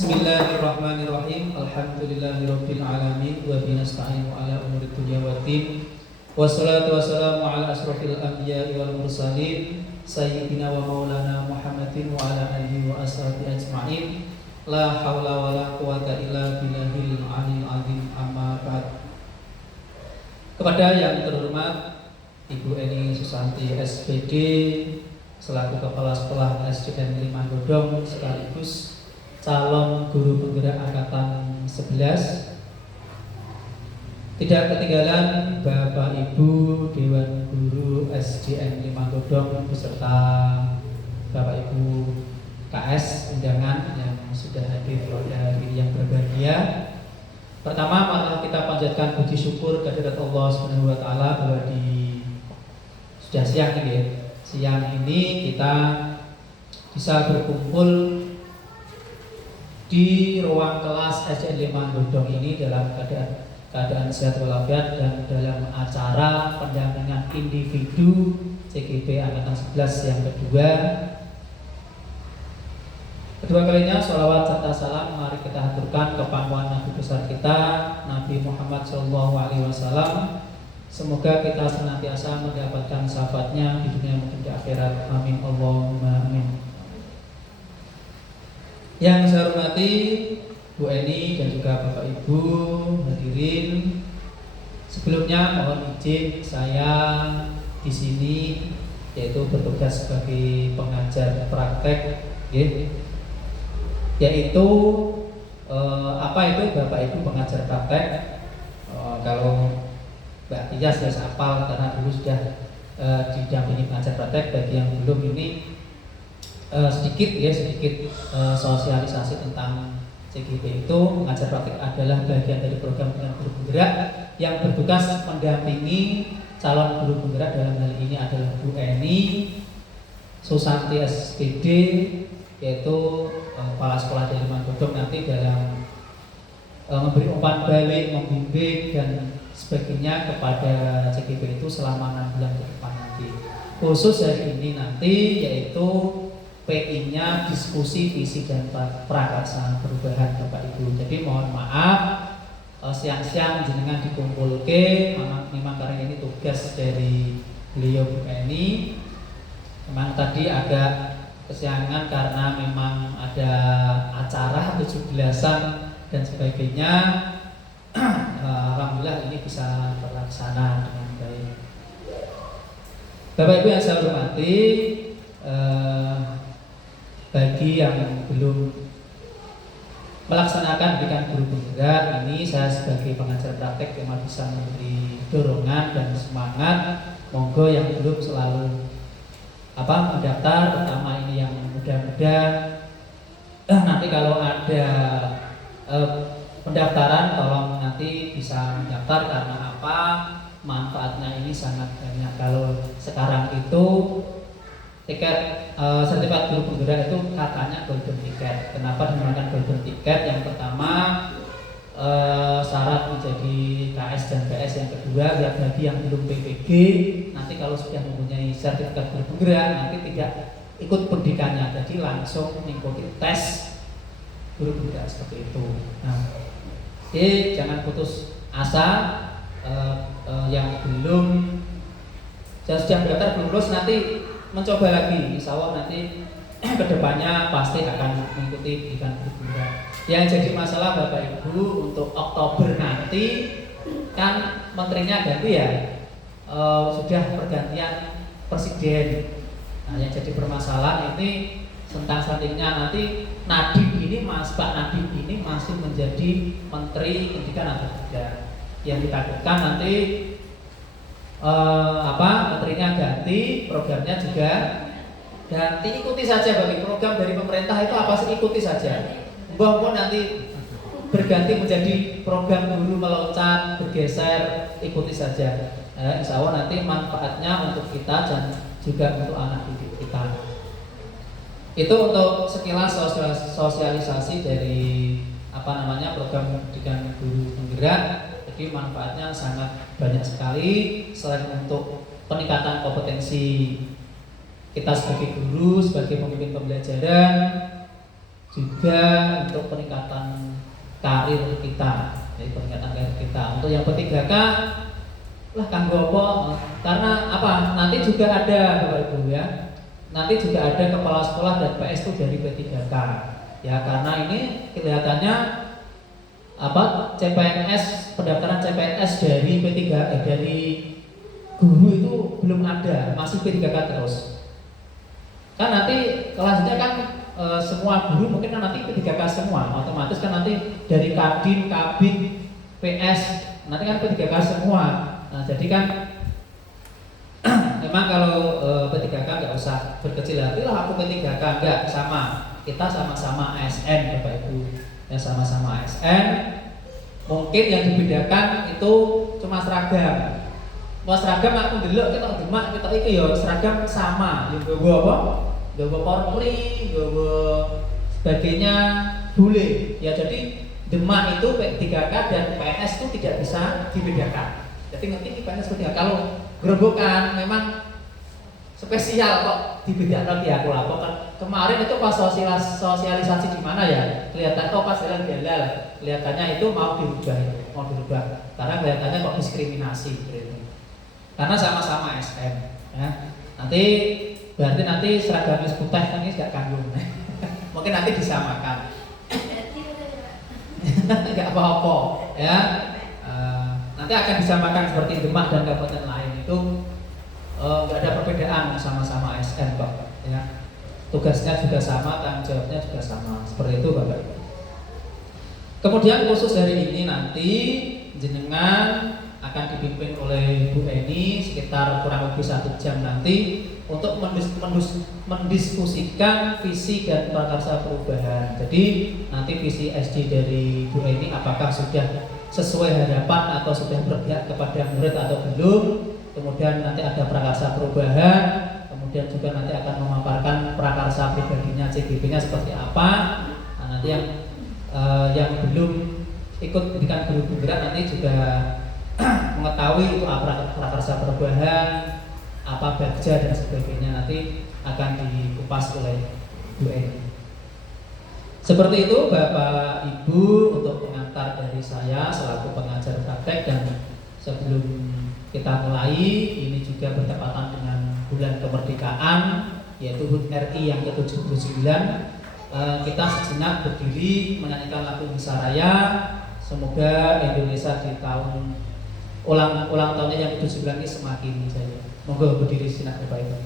Bismillahirrahmanirrahim. Alhamdulillahirabbil alamin wa bihi nasta'inu ala umurid dunya waddin. Wassalatu wassalamu ala asrofil anbiya'i wal mursalin sayyidina wa maulana Muhammadin wa ala alihi wa ashabihi ajma'in. La haula wa la quwata illa billahil aliyil azim. Amma ba'd. Kepada yang terhormat Ibu Eni Susanti SPD selaku Kepala Sekolah SDN 5 Godong sekaligus calon guru penggerak angkatan 11. Tidak ketinggalan Bapak Ibu Dewan Guru SDN 5 Godong beserta Bapak Ibu KS undangan yang sudah hadir pada hari yang berbahagia. Pertama, marilah kita panjatkan puji syukur kehadirat Allah Subhanahu wa taala bahwa sudah siang ini ya. Siang ini kita bisa berkumpul di ruang kelas SDN 5 Godong ini dalam keadaan sehat walafiat dan dalam acara pendampingan individu CGP Angkatan 11 yang kedua kalinya. Sholawat serta salam mari kita haturkan ke pangkuan Nabi besar kita Nabi Muhammad SAW. Semoga kita senantiasa mendapatkan syafaatnya di dunia maupun di akhirat. Amin Allahumma amin. Yang saya hormati Bu Eni dan juga Bapak Ibu hadirin, sebelumnya mohon izin saya di sini yaitu bertugas sebagai pengajar praktek, yaitu apa itu Bapak Ibu pengajar praktek? Kalau Mbak Tia sudah hafal karena dulu sudah didampingi pengajar praktek. Bagi yang belum ini sedikit sosialisasi tentang CGP itu. Pengajar praktik adalah bagian dari program dengan guru penggerak yang bertugas mendampingi calon guru penggerak. Dalam hal ini adalah Bu Eni Susanti SPD, yaitu kepala sekolah dari 5 Godong, nanti dalam memberi umpan balik, membimbing dan sebagainya kepada CGP itu selama 6 bulan ke depan nanti. Khusus hari ini nanti yaitu PI-nya diskusi visi dan prakarsa perubahan Bapak Ibu. Jadi mohon maaf siang-siang jenengan dikumpulke, memang karena ini tugas dari beliau Bu Eni. Memang tadi agak kesiangan karena memang ada acara 17-an dan sebagainya. Alhamdulillah ini bisa terlaksana dengan baik. Bapak Ibu yang saya hormati, bagi yang belum melaksanakan pendidikan guru penggerak ini, saya sebagai pengajar praktek yang bisa memberi dorongan dan semangat. Monggo yang belum selalu mendaftar, pertama ini yang muda-muda. Nanti kalau ada pendaftaran tolong nanti bisa mendaftar, karena apa? Manfaatnya ini sangat banyak. Kalau sekarang itu tiket sertifikat guru penggerak itu katanya golden ticket. Kenapa dinamakan golden ticket? Yang pertama syarat menjadi KS dan PS. Yang kedua, bagi yang belum PPG, nanti kalau sudah mempunyai sertifikat guru penggerak nanti tidak ikut pendidikannya, jadi langsung mengikuti tes guru penggerak seperti itu. Nah, jadi jangan putus asa. Yang belum sudah mendaftar belum lulus nanti mencoba lagi, insya Allah nanti kedepannya pasti akan mengikuti pendidikan guru penggerak. Yang jadi masalah Bapak Ibu untuk Oktober nanti kan menterinya ganti ya, sudah pergantian presiden. Nah, yang jadi permasalahan ini senting-sentingnya nanti Nadiem ini, Pak Nadiem ini masih menjadi Menteri Pendidikan atau tidak. Yang ditakutkan nanti menterinya ganti, programnya juga ganti, ikuti saja. Bagi program dari pemerintah itu apa sih, ikuti saja. Mbah nanti berganti menjadi program guru meloncat, bergeser, ikuti saja. Insya Allah nanti manfaatnya untuk kita dan juga untuk anak didik kita. Itu untuk sekilas sosialisasi dari program pendidikan guru penggerak. Jadi manfaatnya sangat banyak sekali. Selain untuk peningkatan kompetensi kita sebagai guru, sebagai pemimpin pembelajaran, juga untuk peningkatan karir kita, jadi peningkatan karir kita. Untuk yang P3K lah kanggo apa? Karena apa? Nanti juga ada Bapak Ibu ya. Nanti juga ada kepala sekolah dan PS itu dari P3K. Ya, karena ini kelihatannya apa? CPNS, pendaftaran CPNS dari P3 dari guru itu belum ada, masih P3K terus. Kan nanti kelasnya kan semua guru mungkin kan nanti P3K semua, otomatis kan nanti dari Kadin, Kabid, PS nanti kan P3K semua. Nah, jadi kan memang kalau P3K nggak usah berkecil hati lah, aku P3K nggak, sama, kita sama-sama ASN Bapak Ibu ya, sama-sama ASN. Mungkin yang dibedakan itu cuma seragam. Mau seragam aku delok kita demak kita iki ya seragam sama, yang gowo apa? Gowo Polri, gowo sebagainya boleh. Ya jadi demak itu P3K dan PNS itu tidak bisa dibedakan. Jadi ngerti PNS P3K. Kalau gerobokan memang spesial kok dibedakan di aku lah. Kemarin itu pas sosialisasi di mana ya? Kelihatan pas jalan-jalan, kelihatannya itu mau dirubah. Karena kelihatannya kok diskriminasi gitu. Karena sama-sama SM ya. Nanti berarti nanti seragam putih ini gak kanggung. Mungkin nanti disamakan. Enggak apa-apa ya. Nanti akan disamakan seperti Demak dan kabupaten lain itu nggak ada perbedaan, sama-sama ASN kok ya. Tugasnya juga sama, tanggung jawabnya juga sama, seperti itu Bapak Ibu. Kemudian khusus hari ini nanti jenengan akan dipimpin oleh Bu Eni sekitar kurang lebih 1 jam nanti untuk mendiskusikan visi dan prakarsa perubahan. Jadi nanti visi SD dari Bu Eni apakah sudah sesuai harapan atau sudah berpihak kepada murid atau belum. Kemudian nanti ada prakarsa perubahan, kemudian juga nanti akan memaparkan prakarsa pribadinya, CGP-nya seperti apa. Nah, nanti yang belum ikut pendidikan guru penggerak nanti juga mengetahui itu apa prakarsa perubahan, apa bagja dan sebagainya, nanti akan dikupas oleh Bu Eni. Seperti itu Bapak Ibu untuk pengantar dari saya selaku pengajar praktek. Dan sebelum kita mulai, ini juga bertepatan dengan bulan kemerdekaan yaitu HUT RI yang ke-79. Kita sejenak berdiri menyanyikan lagu Indonesia Raya. Semoga Indonesia di tahun ulang tahunnya yang ke-79 ini semakin jaya. Monggo berdiri sejenak Bapak Ibu.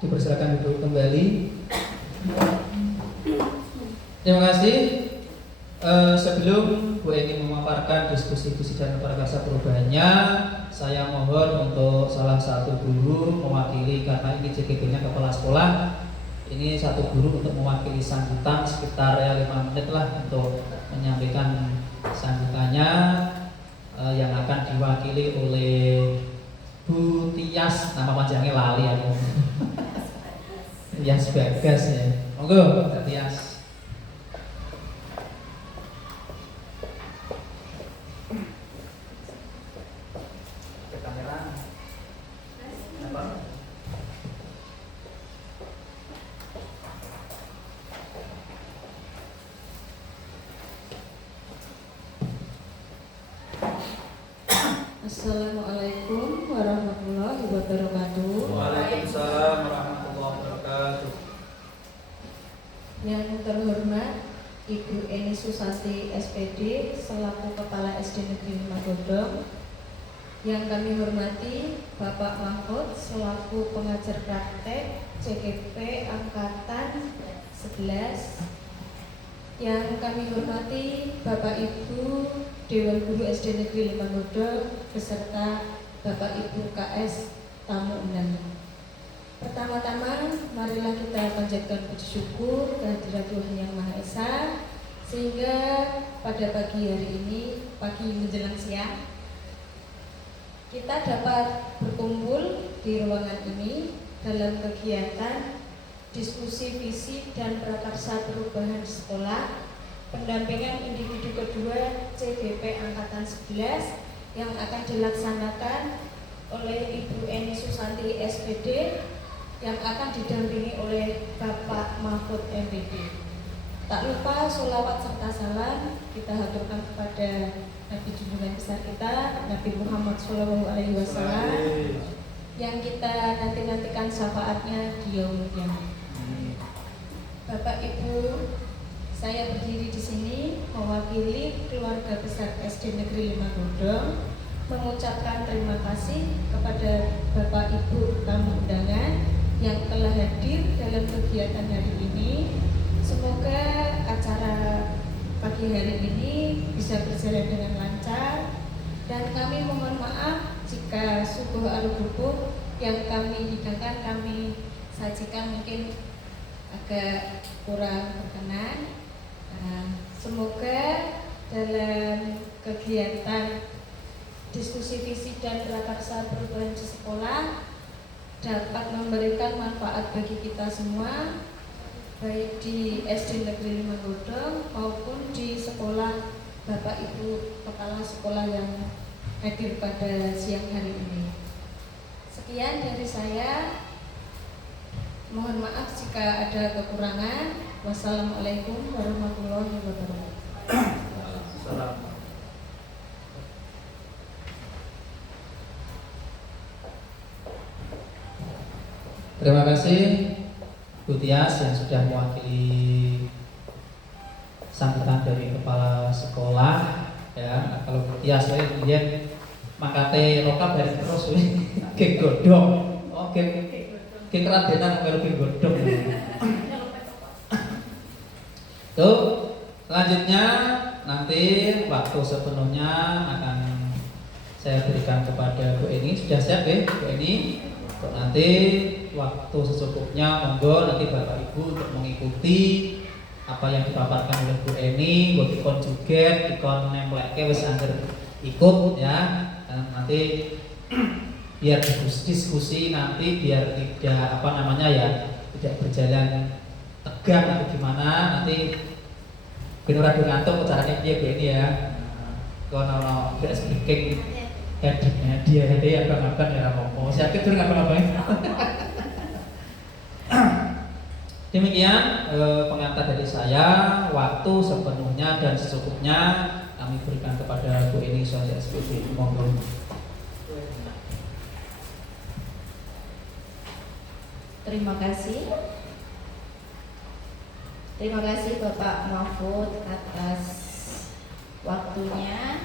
Dipersilakan duduk kembali. Terima kasih. Sebelum Bu Eni memaparkan diskusi dan prakarsa perubahannya, saya mohon untuk salah satu guru mewakili, karena ini JGB-nya kepala sekolah. Ini satu guru untuk mewakili sambutan sekitar 5 menit lah untuk menyampaikan sambutannya, yang akan diwakili oleh Bu Tias, nama panjangnya lali aku. Tias Bagas ya. Monggo, Bu Tias. Kamera. Apa? Assalamualaikum warahmatullahi wabarakatuh. Waalaikumsalam warahmatullahi wabarakatuh. Yang terhormat Ibu Eni Susanti SPD selaku Kepala SD Negeri 5 Godong. Yang kami hormati Bapak Mahfud selaku pengajar praktek CGP Angkatan 11. Yang kami hormati Bapak Ibu Dewan Guru SD Negeri 5 Godong beserta Bapak Ibu KS tamu undangan. Pertama-tama marilah kita panjatkan puji syukur kehadirat Tuhan Yang Maha Esa, sehingga pada pagi hari ini, pagi menjelang siang, kita dapat berkumpul di ruangan ini dalam kegiatan diskusi visi dan prakarsa perubahan di sekolah, pendampingan individu kedua CGP Angkatan 11 yang akan dilaksanakan oleh Ibu Eni Susanti SPD yang akan didampingi oleh Bapak Mahfud MPD. Tak lupa sholawat serta salam kita haturkan kepada Nabi junjungan besar kita, Nabi Muhammad SAW, yang kita nanti-nantikan syafaatnya di yaumul qiyamah. Bapak Ibu, saya berdiri di sini mewakili keluarga besar SD Negeri 5 Godong mengucapkan terima kasih kepada Bapak Ibu tamu undangan yang telah hadir dalam kegiatan hari ini. Semoga acara pagi hari ini bisa berjalan dengan lancar, dan kami mohon maaf jika subuh al-hubub yang kami hidangkan, kami sajikan mungkin agak kurang berkenan. Semoga dalam kegiatan diskusi visi dan prakarsa perubahan di sekolah dapat memberikan manfaat bagi kita semua, baik di SD Negeri 5 Godong maupun di sekolah Bapak Ibu Kepala Sekolah yang hadir pada siang hari ini. Sekian dari saya. Mohon maaf jika ada kekurangan. Wassalamualaikum warahmatullahi wabarakatuh. Terima kasih Bu Tias yang sudah mewakili sambutan dari kepala sekolah. Ya, kalau Bu Tias saya kemudian makate lokap dari terus ke godong. Oke. Kekeradenan kalau ke godong. Tuh, selanjutnya nanti waktu sepenuhnya akan saya berikan kepada Bu Eni. Sudah siap ya Bu Eni? Untuk nanti waktu secukupnya monggo nanti Bapak Ibu untuk mengikuti apa yang dipaparkan oleh Bu Eni, buat dikon juga, dikon nempelke wis angger ikut ya. Dan nanti biar diskusi nanti biar tidak tidak berjalan tegang atau gimana, nanti benar benar ngantuk caranya dia begini ya. Kalau tidak speaking dia abang-abang ya ngomong siapa itu ngapa-ngapain. Demikian pengantar dari saya. Waktu sepenuhnya dan secukupnya kami berikan kepada Bu Eni Susanti SPD. Monggo. Terima kasih Bapak Mahfud atas waktunya.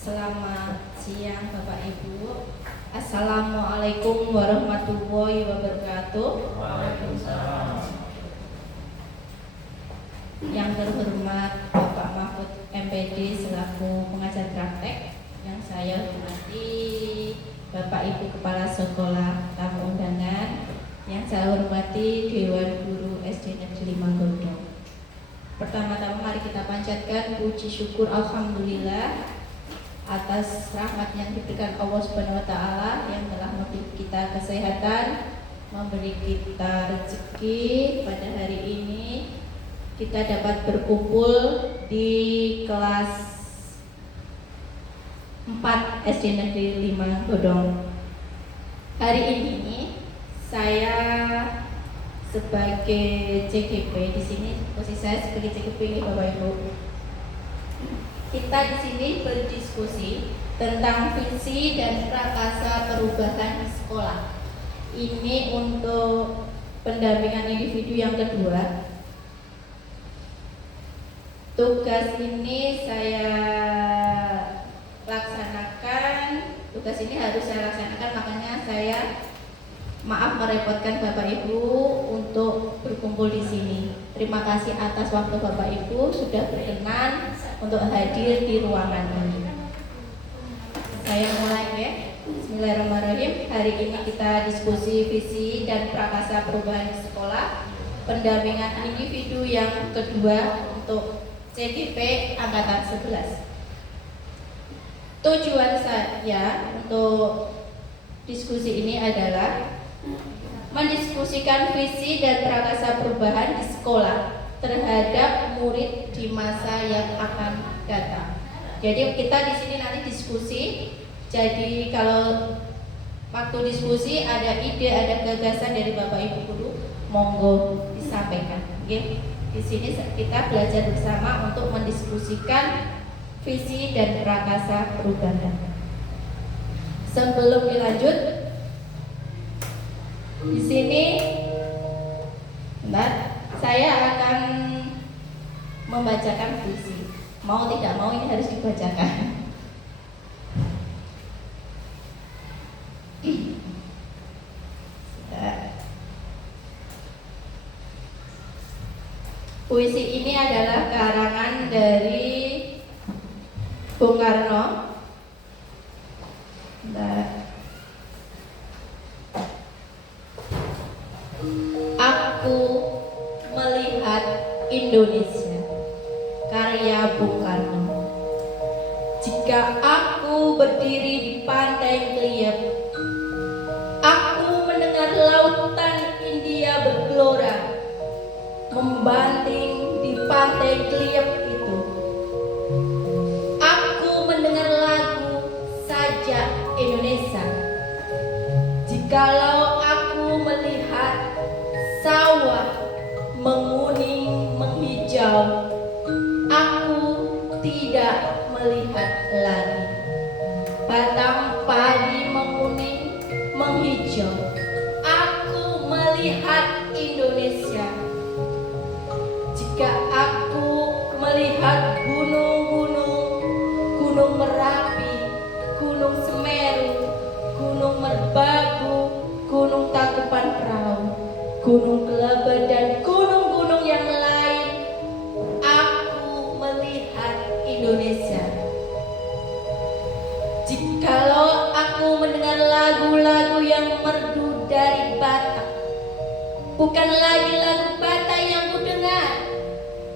Selamat siang Bapak Ibu. Assalamualaikum warahmatullahi wabarakatuh. Waalaikumsalam. Yang terhormat Bapak Mahfud MPD selaku pengajar praktek, Yang saya hormati Bapak Ibu Kepala Sekolah, tamu undangan. Yang saya hormati Dewan Guru SD Negeri 5 Godong. Pertama-tama mari kita panjatkan puji syukur alhamdulillah atas rahmat yang diberikan Allah Subhanahu wa taala yang telah memberi kita kesehatan, memberi kita rezeki. Pada hari ini kita dapat berkumpul di kelas 4 SD Negeri 5 Godong. Hari ini saya sebagai CGP di sini, posisi saya sebagai CGP ini Bapak Ibu. Kita di sini berdiskusi tentang visi dan prakasa perubahan di sekolah. Ini untuk pendampingan individu yang kedua. Tugas ini saya laksanakan, tugas ini harus saya laksanakan, makanya saya maaf merepotkan Bapak Ibu untuk berkumpul di sini. Terima kasih atas waktu Bapak Ibu sudah berkenan untuk hadir di ruangan ini. Saya mulai ya. Bismillahirrahmanirrahim. Hari ini kita diskusi visi dan prakasa perubahan di sekolah, pendampingan individu yang kedua untuk CGP angkatan 11. Tujuan saya untuk diskusi ini adalah mendiskusikan visi dan prakasa perubahan di sekolah terhadap murid di masa yang akan datang. Jadi kita di sini nanti diskusi. Jadi kalau waktu diskusi ada ide, ada gagasan dari Bapak Ibu guru, monggo disampaikan. Oke. Di sini kita belajar bersama untuk mendiskusikan visi dan prakasa perubahan. Sebelum dilanjut, di sini, saya akan membacakan visi. Mau tidak mau ini harus dibacakan. Puisi ini adalah karangan dari Bung Karno. Aku melihat Indonesia, karya Bung Karno. Jika aku berdiri di pantai Kliep, aku mendengar lautan India bergelora membanting di pantai Kliep itu. Aku mendengar lagu Sajak Indonesia. Jikalau aku melihat sawah menguning menghijau, aku tidak melihat lagi batang padi menguning menghijau. Aku melihat Indonesia. Jika aku melihat gunung-gunung, Gunung Merapi, Gunung Semeru, Gunung Merbabu, Gunung Tangkuban Perahu, Gunung Kelaba dan gunung-gunung yang lain, aku melihat Indonesia. Jikalau aku mendengar lagu-lagu yang merdu dari Batak, bukan lagi lagu Batak yang kudengar,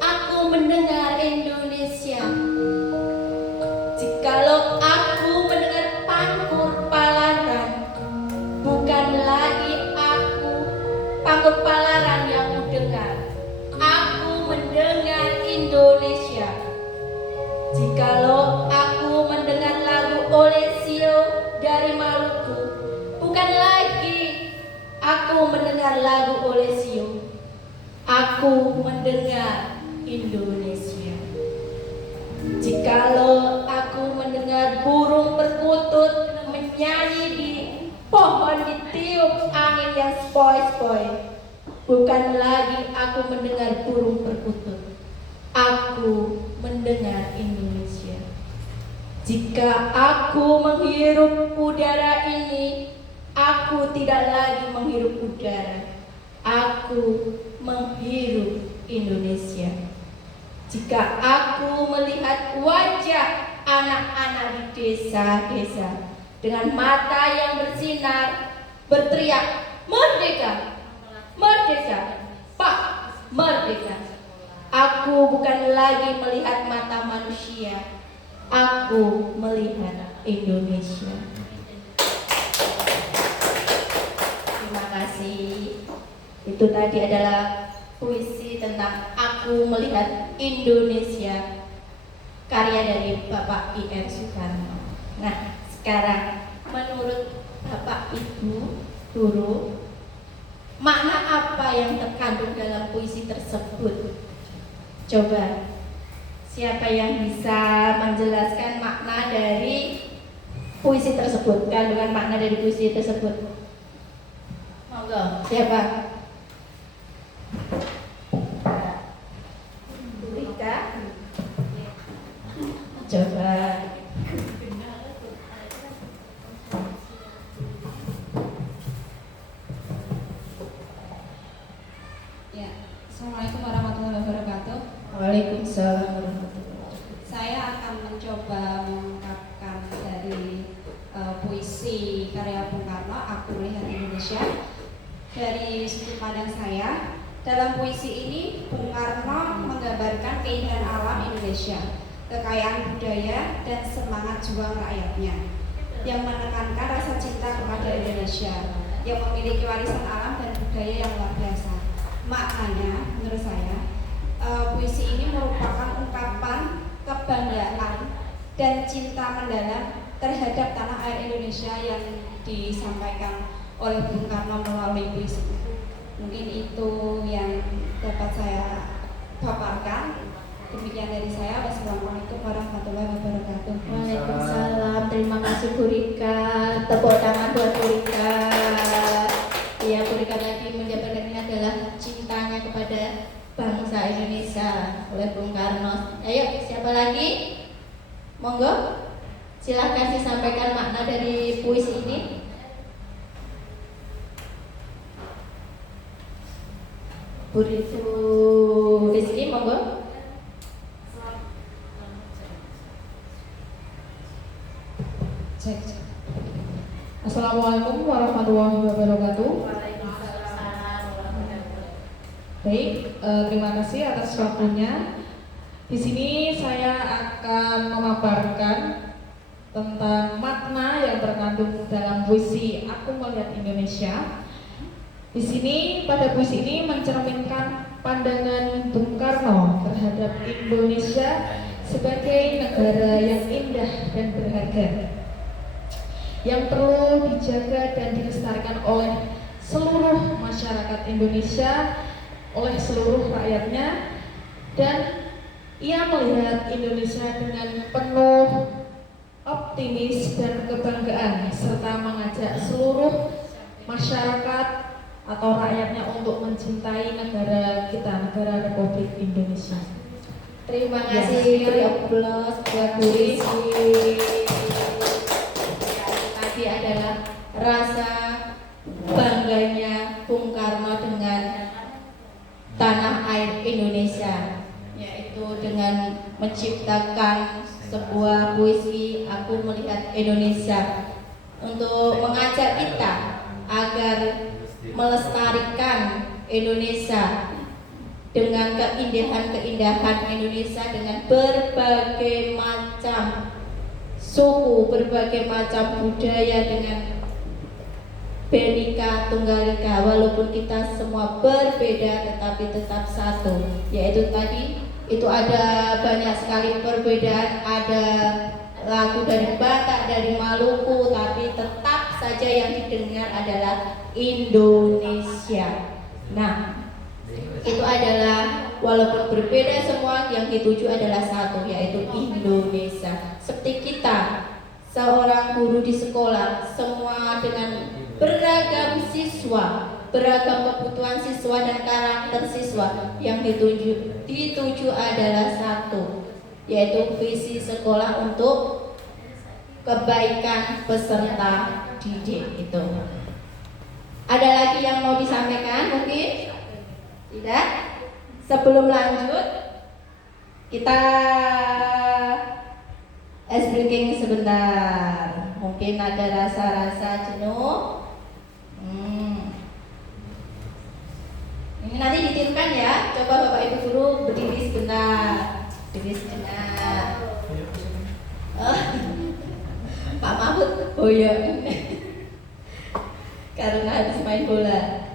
aku mendengar Indonesia. Jikalau aku mendengar Pangkur Palaran, bukan lagi aku Pangkur Palaran yang kudengar, aku mendengar Indonesia. Jikalau aku mendengar lagu Olesio dari Maluku, bukan lagi aku mendengar lagu Olesio, aku mendengar Indonesia. Jikalau aku mendengar burung perkutut menyanyi di pohon ditiup angin yang sepoi-sepoi, bukan lagi aku mendengar burung perkutut, aku mendengar Indonesia. Jika aku menghirup udara ini, aku tidak lagi menghirup udara, aku menghirup Indonesia. Jika aku melihat wajah anak-anak di desa-desa dengan mata yang bersinar berteriak, "Merdeka! Merdeka! Pak, merdeka!" Aku bukan lagi melihat mata manusia, aku melihat Indonesia. Terima kasih. Itu tadi adalah puisi tentang Aku Melihat Indonesia, karya dari Bapak I.R. Soekarno. Nah, sekarang menurut Bapak Ibu guru, makna apa yang terkandung dalam puisi tersebut? Coba, siapa yang bisa menjelaskan makna dari puisi tersebut, kandungan makna dari puisi tersebut? Monggo, siapa? Rika? Coba. Ya, Assalamualaikum warahmatullahi wabarakatuh. Waalaikumsalam warahmatullahi wabarakatuh. Saya akan mencoba mengungkapkan dari puisi karya Bung Karno, Aku Melihat Indonesia. Dari sudut pandang saya, dalam puisi ini Bung Karno menggambarkan keindahan alam Indonesia, kekayaan budaya dan semangat juang rakyatnya, yang menekankan rasa cinta kepada Indonesia, yang memiliki warisan alam dan budaya yang luar biasa. Maknanya, menurut saya, puisi ini merupakan ungkapan kebanggaan dan cinta mendalam terhadap tanah air Indonesia yang disampaikan oleh Bung Karno melalui puisi. Mungkin itu yang dapat saya paparkan. Demikian dari saya. Wassalamualaikum warahmatullahi wabarakatuh. Waalaikumsalam. Terima kasih Bu Rika. Tepuk tangan buat Bu Rika. Ya, Bu Rika tadi menjabarkan ini adalah cintanya kepada bangsa Indonesia oleh Bung Karno. Ayo, siapa lagi? Monggo. Silahkan disampaikan makna dari puisi ini. Bu Rizky, monggo. Cek. Assalamualaikum warahmatullahi wabarakatuh. Baik, terima kasih atas waktunya. Di sini saya akan memaparkan tentang makna yang terkandung dalam puisi Aku Melihat Indonesia. Di sini pada puisi ini mencerminkan pandangan Bung Karno terhadap Indonesia sebagai negara yang indah dan berharga, yang perlu dijaga dan dilestarikan oleh seluruh masyarakat Indonesia, oleh seluruh rakyatnya, dan ia melihat Indonesia dengan penuh optimis dan kebanggaan, serta mengajak seluruh masyarakat atau rakyatnya untuk mencintai negara kita, negara Republik Indonesia. Terima kasih. Aplaus buat Bu Rizky. Tadi adalah rasa bangganya Bung Karno dengan tanah air Indonesia, yaitu dengan menciptakan sebuah puisi Aku Melihat Indonesia untuk mengajak kita agar melestarikan Indonesia dengan keindahan-keindahan Indonesia, dengan berbagai macam suku, berbagai macam budaya, dengan Bhinneka Tunggal Ika, walaupun kita semua berbeda tetapi tetap satu. Yaitu tadi itu ada banyak sekali perbedaan, ada lagu dari Batak, dari Maluku, tapi tetap saja yang didengar adalah Indonesia. Nah, itu adalah walaupun berbeda semua, yang dituju adalah satu, yaitu Indonesia. Seperti kita, seorang guru di sekolah, semua dengan beragam siswa, beragam kebutuhan siswa dan karakter siswa, yang dituju adalah satu, yaitu visi sekolah untuk kebaikan peserta didik. Itu. Ada lagi yang mau disampaikan mungkin? Tidak? Sebelum lanjut, kita ice breaking sebentar. Mungkin ada rasa-rasa jenuh. Ini nanti ditirukan ya. Coba Bapak Ibu guru berdiri sebentar. Berdiri sebentar. Pak Mahfud boyong karena habis main bola.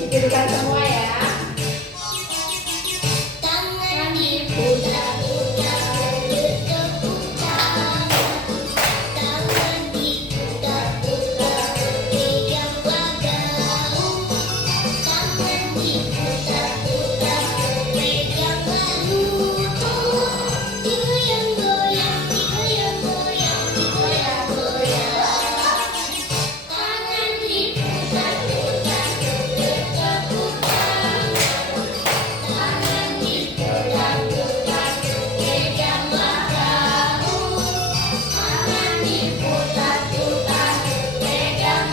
Ditirukan semua ya. Tangan diputar-putar, bertepuk tangan. Tangan diputar-putar, pegang gagang. Tangan diputar-putar, pegang lutut. Digoyang-goyang, digoyang-goyang, digoyang-goyang. Tangan diputar-putar, bertepuk tangan. Tangan diputar-putar, pegang gagang. Tangan diputar-putar, pegang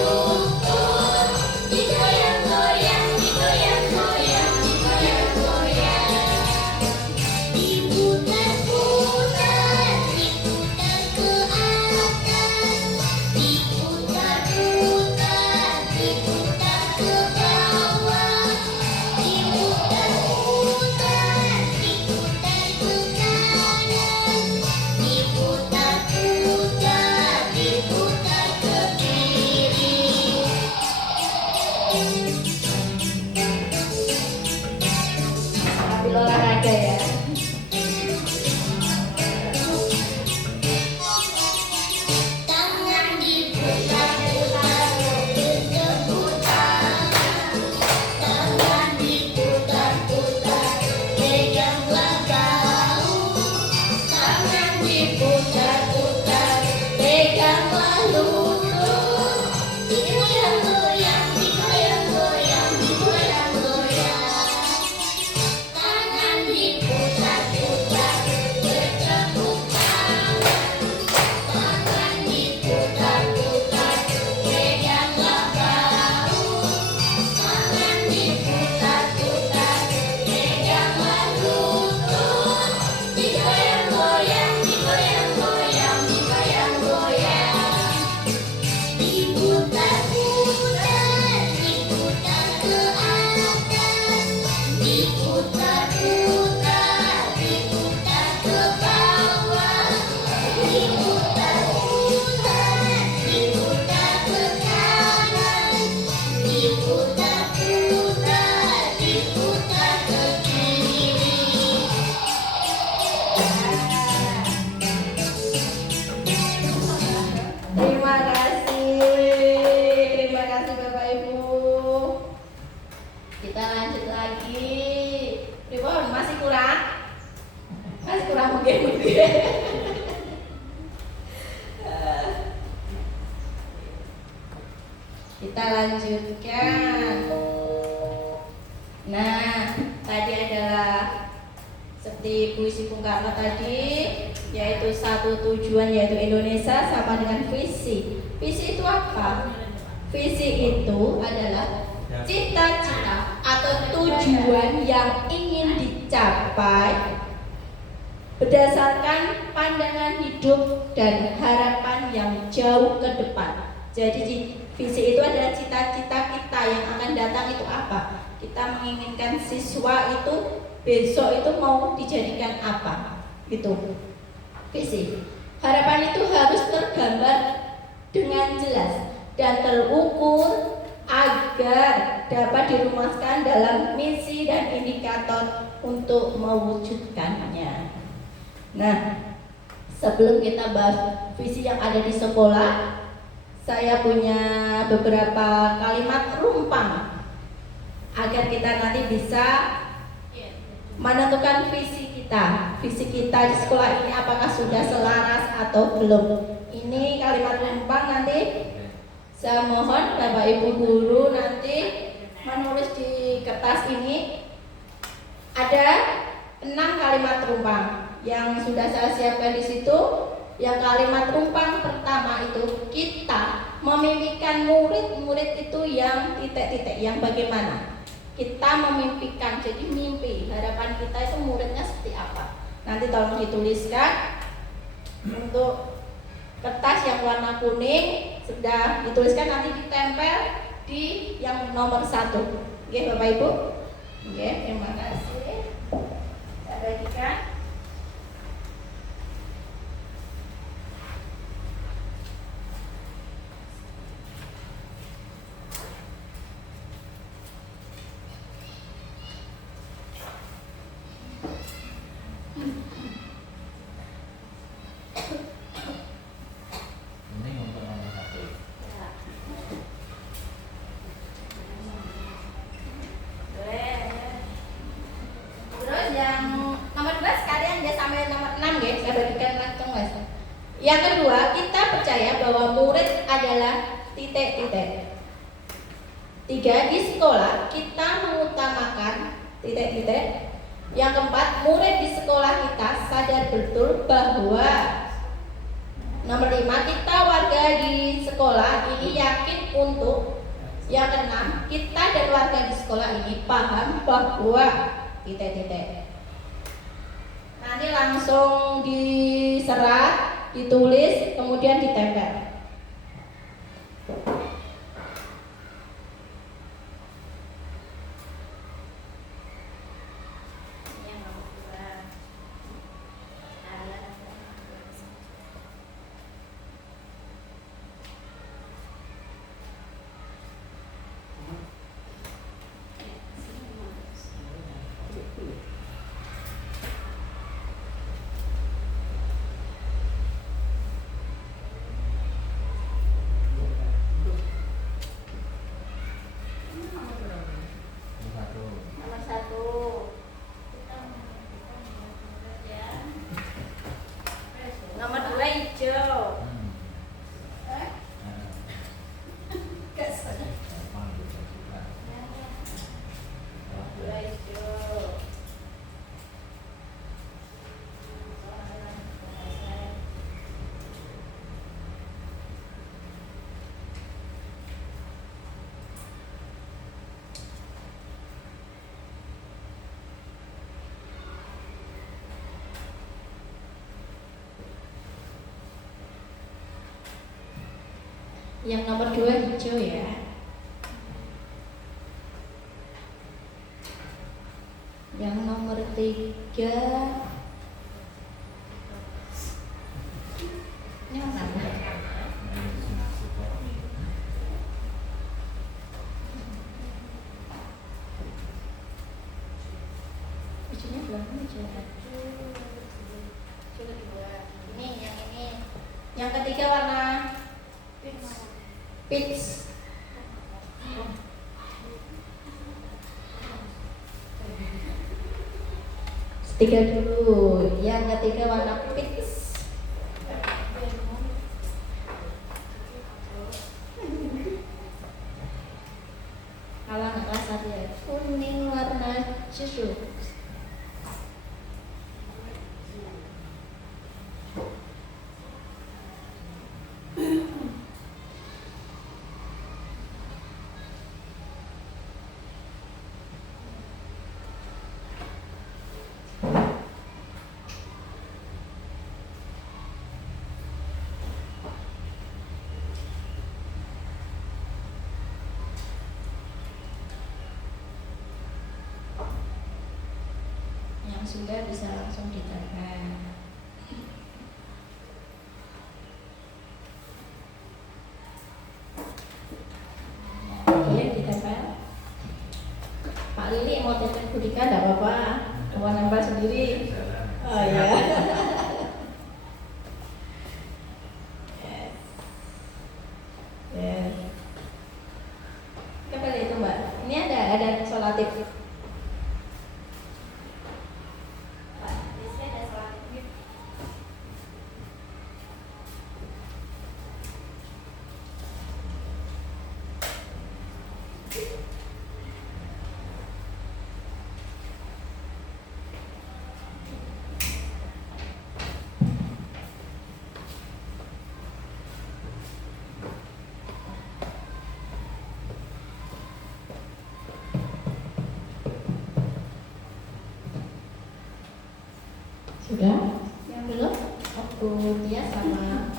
lutut. Digoyang-goyang, digoyang-goyang, digoyang-goyang. Diputar-putar, diputar ke atas. Diputar-putar, diputar ke bawah. Diputar-putar, diputar ke kanan. Diputar-putar, diputar ke kiri. Sambil olahraga ya. Tangan diputar-putar, bertepuk tangan. Tangan diputar-putar, pegang gagang. Tangan diputar-putar, pegang lutut. Digoyang-goyang, digoyang-goyang, digoyang-goyang. Tangan diputar-putar, bertepuk tangan. Tangan diputar-putar, pegang gagang. Tangan diputar-putar, pegang lutut. Digoyang-goyang, digoyang-goyang, digoyang-goyang. Diputar-putar, diputar ke atas. Diputar-putar, diputar ke bawah. Diputar-putar, diputar ke kanan. Diputar-putar, diputar ke kiri. Terima kasih Bapak Ibu. Kita lanjut lagi. Ribon masih kurang? Masih kurang mungkin. Kita lanjutkan. Nah, tadi adalah seperti puisi Bung Karno tadi, yaitu satu tujuan yaitu Indonesia sama dengan visi. Visi itu apa? Visi itu adalah cita-cita atau tujuan yang ingin dicapai berdasarkan pandangan hidup dan harapan yang jauh ke depan. Jadi visi itu adalah cita-cita kita yang akan datang itu apa? Kita menginginkan siswa itu besok itu mau dijadikan apa? Gitu. Visi. Harapan itu harus tergambar dengan jelas dan terukur agar dapat dirumuskan dalam misi dan indikator untuk mewujudkannya. Nah, sebelum kita bahas visi yang ada di sekolah, saya punya beberapa kalimat rumpang agar kita nanti bisa menentukan visi kita. Visi kita di sekolah ini apakah sudah selaras atau belum. Ini kalimat rumpang, nanti saya mohon Bapak Ibu guru nanti menulis di kertas ini. Ada 6 kalimat rumpang yang sudah saya siapkan di situ. yang kalimat rumpang pertama itu kita memimpikan murid itu yang titik-titik, yang bagaimana? Kita memimpikan, jadi mimpi, harapan kita itu muridnya seperti apa? Nanti tolong dituliskan. Untuk kertas yang warna kuning sudah dituliskan, nanti ditempel di yang nomor 1. Oke Bapak Ibu. Oke, terima kasih. Saya bagikan. Ini untuk nomor 1. Terus yang nomor 2 sekalian dia sampai nomor 6 ya, saya bagikan langsung Mas. Yang kedua, kita percaya bahwa murid adalah titik-titik. 3, di sekolah kita mengutamakan titik-titik. Yang keempat, murid di sekolah kita sadar betul bahwa nomor 5, kita warga di sekolah ini yakin untuk. Yang keenam, kita dan warga di sekolah ini paham bahwa titik-titik. Nanti langsung diserat, ditulis, kemudian ditempel. Nomor 1. Nomor 2 hijau. Yang nomor 2 hijau ya. Yang nomor 3 ini mana? Hijaunya belum hijau. Hijau kedua. Ini yang ini. Yang ketiga warna peach. Tiga dulu. Yang ketiga warna peach. Kalau anak kelas 1 ya kuning warna susu. Yang sudah bisa langsung ditempel. Oke, ditempel. Pak Lili mau tempel Budika enggak apa-apa. Mau nempel sendiri. Oh iya. Yes. Kembali itu Mbak. Ini ada solatif. Sudah? Yang belum? Waktu dia sama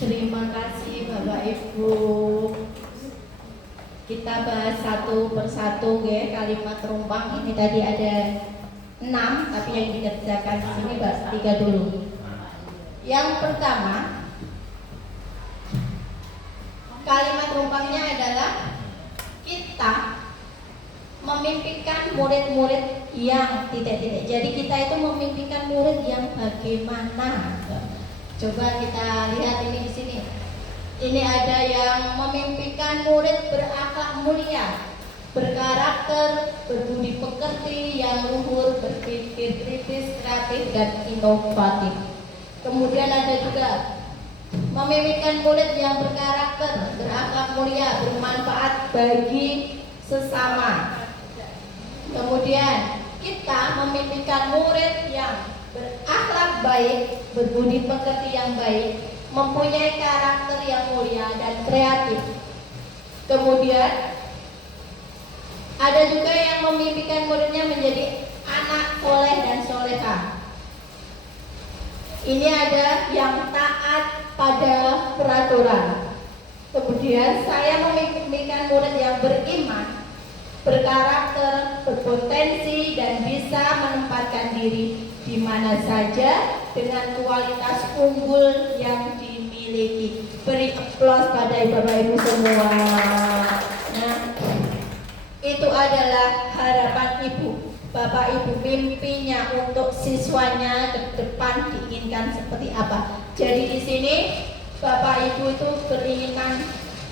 Terima kasih Bapak Ibu. Kita bahas satu persatu ya, kalimat rumpang ini tadi ada 6, tapi yang dikerjakan di sini bahas 3 dulu. Yang pertama, kalimat rumpangnya adalah kita memimpikan murid-murid yang titik-titik. Jadi kita itu memimpikan murid yang bagaimana? Coba kita lihat ini di sini. Ini ada yang memimpikan murid berakhlak mulia, berkarakter, berbudi pekerti, yang luhur, berpikir kritis, kreatif, dan inovatif. Kemudian ada juga memimpikan murid yang berkarakter, berakhlak mulia, bermanfaat bagi sesama. Kemudian kita memimpikan murid yang berakhlak baik, berbudi pekerti yang baik, mempunyai karakter yang mulia dan kreatif. Kemudian ada juga yang memimpikan muridnya menjadi anak soleh dan soleha. Ini ada yang taat pada peraturan. Kemudian saya memimpikan murid yang beriman, berkarakter, berpotensi, dan bisa menempatkan diri di mana saja dengan kualitas unggul yang dimiliki. Beri aplaus pada Bapak Ibu semua. Nah, itu adalah harapan Ibu, Bapak Ibu, mimpinya untuk siswanya ke depan diinginkan seperti apa. Jadi di sini Bapak Ibu itu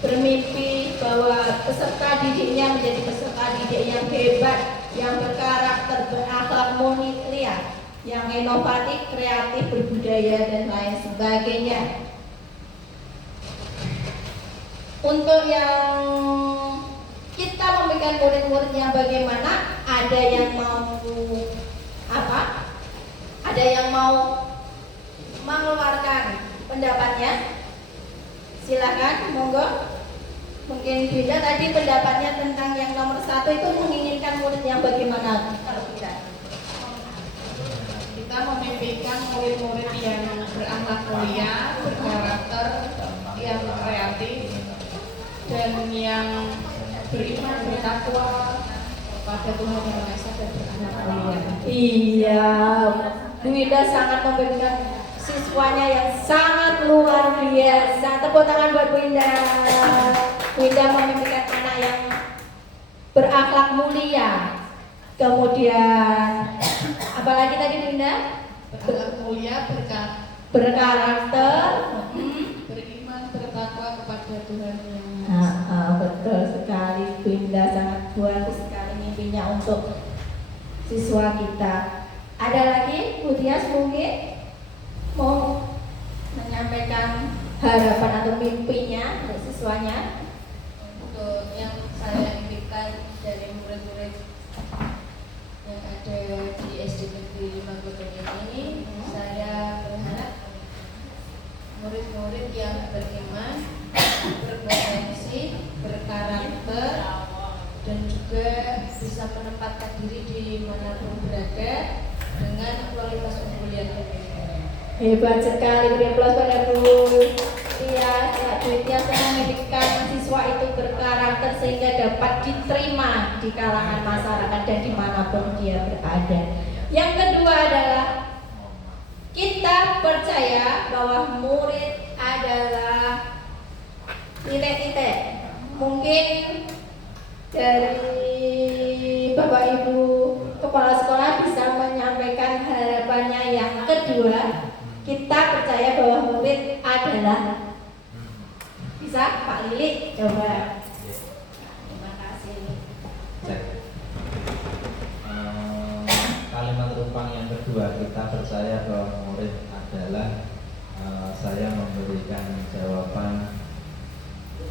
bermimpi bahwa peserta didiknya menjadi peserta didik yang hebat, yang berkarakter, berakhlak mulia, yang inovatif, kreatif, berbudaya, dan lain sebagainya. Untuk yang kita memberikan murid-murid yang bagaimana, ada yang mau apa? Ada yang mau mengeluarkan pendapatnya? Silakan, monggo. Mungkin Bunda tadi pendapatnya tentang yang nomor 1 itu menginginkan murid yang bagaimana? Kalau kita memimpikan murid-murid yang berakhlak mulia, berkarakter, yang kreatif, dan yang beriman, bertakwa pada Tuhan Yang Maha Esa dan berakhlak mulia. Iya, Bu Ida sangat memberikan siswanya yang sangat luar biasa. Tepuk tangan buat Bu Indah. Bu Indah memimpikan anak yang berakhlak mulia. Kemudian apalagi tadi Bu Indah? Berakhlak mulia, berkarakter, beriman, bertakwa kepada Tuhan Yang Maha Esa. betul sekali. Bu Indah sangat bagus sekali mimpinya untuk siswa kita. Ada lagi Bu Tias mungkin mau menyampaikan harapan atau mimpinya untuk siswanya? Untuk yang saya impikan dari murid-murid yang ada di SD Negeri Magodong ini, saya berharap murid-murid yang beriman, berpotensi, berkarakter, dan juga bisa menempatkan diri di manapun berada dengan kualitas unggul yang dimiliki. Hebat sekali, beri aplaus pada Bu Tia. Bu Tia sangat memimpikan siswa itu berkarakter sehingga dapat diterima di kalangan masyarakat dan dimanapun dia berada. Yang kedua adalah kita percaya bahwa murid adalah titik-titik. Mungkin dari Bapak Ibu Kepala Sekolah bisa menyampaikan harapannya yang kedua. Kita percaya bahwa murid adalah, bisa Pak Lili coba. Terima kasih. Cek. Kalimat rumpang yang kedua, kita percaya bahwa murid adalah, saya memberikan jawaban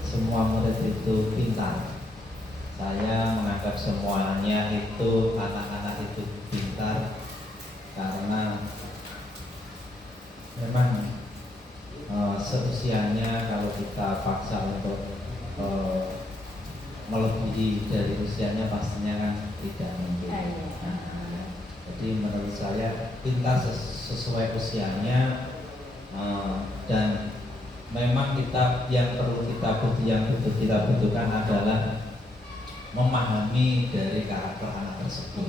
semua murid itu pintar. Saya menganggap semuanya itu, anak-anak itu pintar karena memang seusianya kalau kita paksa untuk melebihi dari usianya pastinya kan tidak mungkin. Jadi menurut saya pintar sesuai usianya, dan memang yang perlu kita butuhkan adalah memahami dari karakter anak tersebut.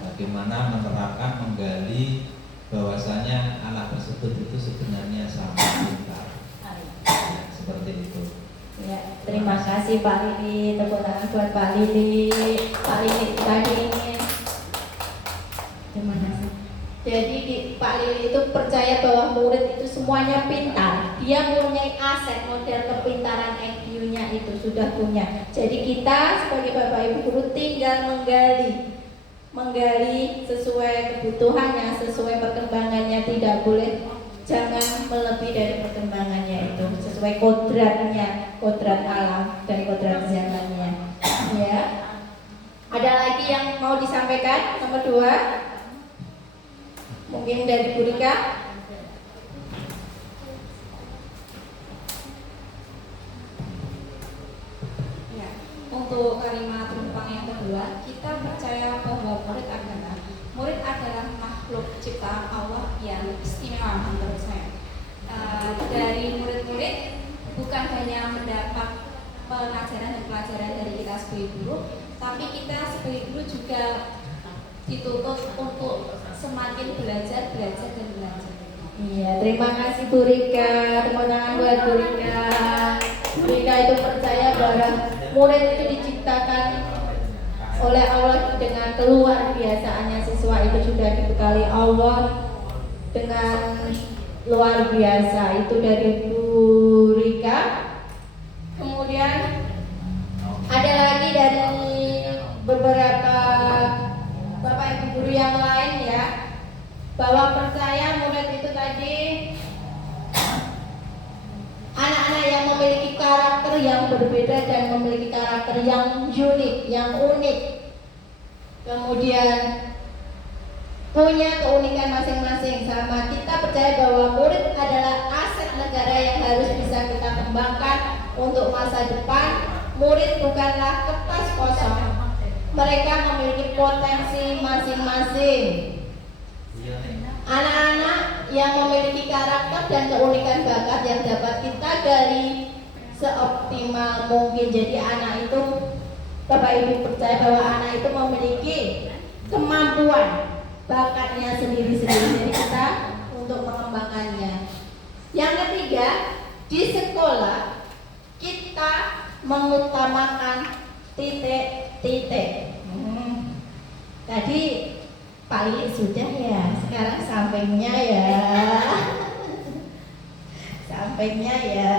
Bagaimana menerapkan, menggali bahwasanya anak tersebut itu sebenarnya sangat pintar. Ya, seperti itu. Ya, terima kasih Pak Lili, tepuk tangan buat Pak Lili. Pak Lili tadi ini. Terima kasih. Jadi Pak Lili itu percaya bahwa murid itu semuanya pintar. Dia mempunyai aset model kepintaran IQ-nya itu sudah punya. Jadi kita sebagai Bapak Ibu guru tinggal menggali sesuai kebutuhannya, sesuai perkembangannya, tidak boleh, jangan melebihi dari perkembangannya itu, sesuai kodratnya, kodrat alam dan kodrat zamannya. Ya. Ada lagi yang mau disampaikan? Nomor 2. Mungkin dari Bu Rika. Ya, untuk kalimat rumpang yang kedua, kita percaya bahwa murid adalah makhluk ciptaan Allah yang istimewa menurut saya. Dari murid-murid bukan hanya mendapat pengajaran dan pelajaran dari kita sebagai guru, tapi kita sebagai guru juga dituntut untuk semakin belajar. Iya, terima kasih Bu Rika. Tepuk tangan buat Bu Rika. Bu Rika itu percaya bahwa murid itu diciptakan oleh Allah dengan keluar biasaannya. Siswa itu sudah dibekali Allah dengan luar biasa. Itu dari Bu Rika. Kemudian ada lagi dari beberapa Bapak Ibu guru yang lain ya, bahwa percaya murid itu tadi anak-anak yang memiliki karakter yang berbeda dan memiliki karakter yang unik, kemudian punya keunikan masing-masing. Sama kita percaya bahwa murid adalah aset negara yang harus bisa kita kembangkan untuk masa depan. Murid bukanlah kertas kosong, mereka memiliki potensi masing-masing. Anak-anak yang memiliki karakter dan keunikan bakat yang dapat kita gali seoptimal mungkin. Jadi anak itu, Bapak Ibu percaya bahwa anak itu memiliki kemampuan bakatnya sendiri-sendiri. Jadi kita untuk mengembangkannya. Yang ketiga, di sekolah kita mengutamakan titik. Tadi Pak Lili sudah ya, sekarang sampingnya ya. Sampingnya ya.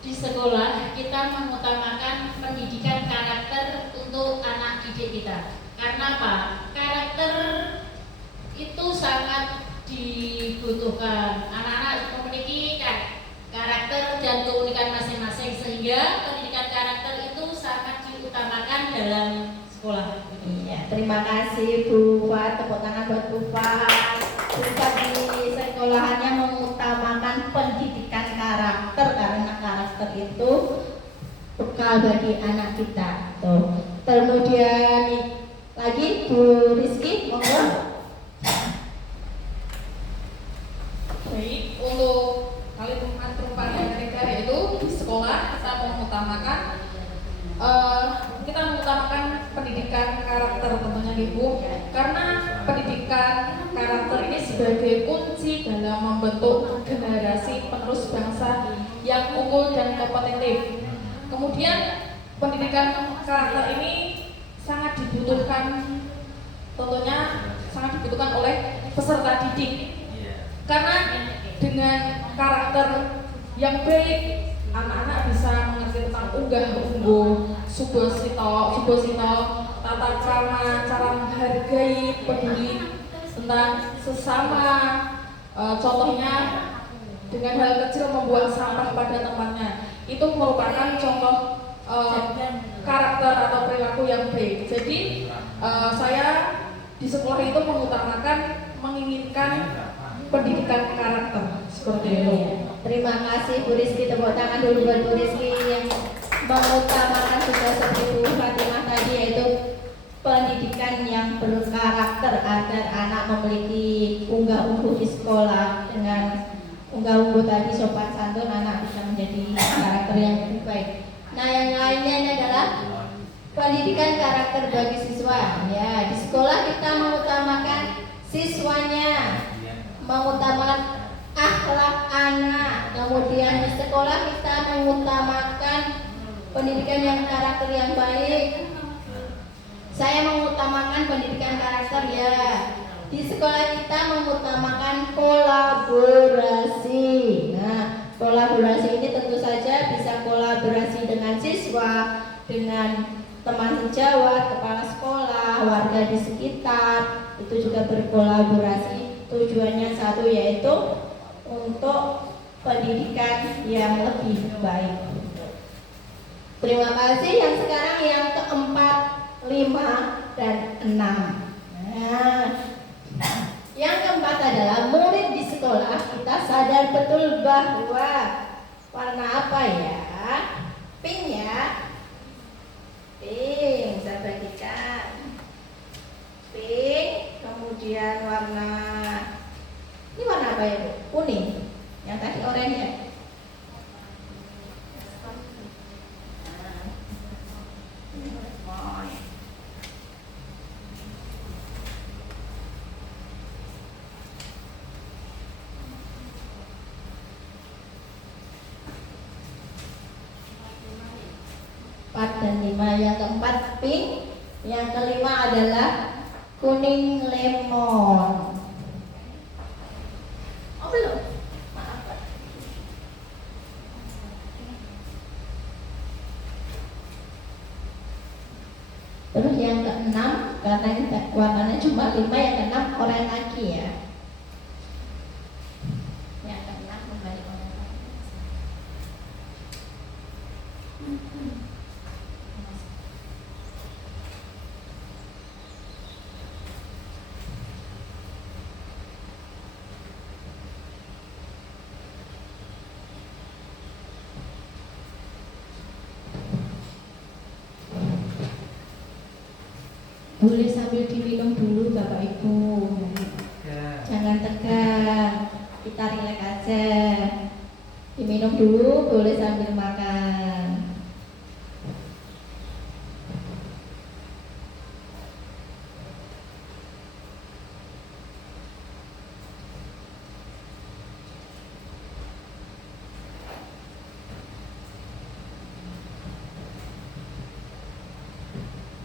Di sekolah kita mengutamakan pendidikan karakter untuk anak didik kita. Karena apa? Karakter itu sangat dibutuhkan. Anak-anak memiliki karakter dan keunikan masing-masing, sehingga pendidikan karakter itu sangat diutamakan dalam sekolah. Iya, terima kasih Bu Fat, tepuk tangan buat Bu Fat. Bu Fat di sekolahannya mengutamakan pendidikan karakter karena karakter itu bekal bagi anak kita. Tuh. Kemudian lagi Bu Rizky, monggo. Baik, untuk kalimat rumpang yang ketiga yaitu di sekolah kita mengutamakan pendidikan karakter tentunya Ibu, karena pendidikan karakter ini sebagai kunci dalam membentuk generasi penerus bangsa yang unggul dan kompetitif. Kemudian pendidikan karakter ini sangat dibutuhkan tentunya yang baik. Anak-anak bisa mengerti tentang unggah-ungguh, subosito, tata krama, cara menghargai, peduli tentang sesama. Contohnya dengan hal kecil membuang sampah pada temannya, itu merupakan contoh karakter atau perilaku yang baik. Jadi saya di sekolah itu menginginkan pendidikan karakter seperti itu. Terima kasih Bu Rizky, tepuk tangan dulu buat Bu Rizky yang mengutamakan juga seperti Bu Fatimah tadi, yaitu pendidikan yang berkarakter agar anak memiliki unggah-ungguh di sekolah. Dengan unggah-ungguh tadi, sopan santun, anak bisa menjadi karakter yang lebih baik. Nah, yang lainnya ini adalah pendidikan karakter bagi siswa. Ya, di sekolah kita mengutamakan siswanya, mengutamakan akhlak anak. Kemudian di sekolah kita mengutamakan pendidikan yang karakter yang baik. Saya mengutamakan pendidikan karakter ya. Di sekolah kita mengutamakan kolaborasi. Nah, kolaborasi ini tentu saja bisa kolaborasi dengan siswa, dengan teman sejawat, kepala sekolah, warga di sekitar. Itu juga berkolaborasi. Tujuannya satu, yaitu untuk pendidikan yang lebih baik. Terima kasih. Yang sekarang yang keempat, 5 dan 6. Nah, yang keempat adalah murid di sekolah kita sadar betul bahwa warna apa ya? Pink ya. Pink, saya bagikan. Pink, kemudian warna, ini warna apa ya Bu? Kuning. Yang tadi oranye ya? Dan 5. Yang keempat pink, yang kelima adalah kuning lemon. Oh belum, maaf. Terus yang keenam, karena warnanya cuma 5, yang keenam oranye lagi ya. Yang keenam kembali oranye lagi. Boleh sambil diminum dulu Bapak Ibu. Jangan tegang, kita rileks aja. Diminum dulu, boleh sambil makan.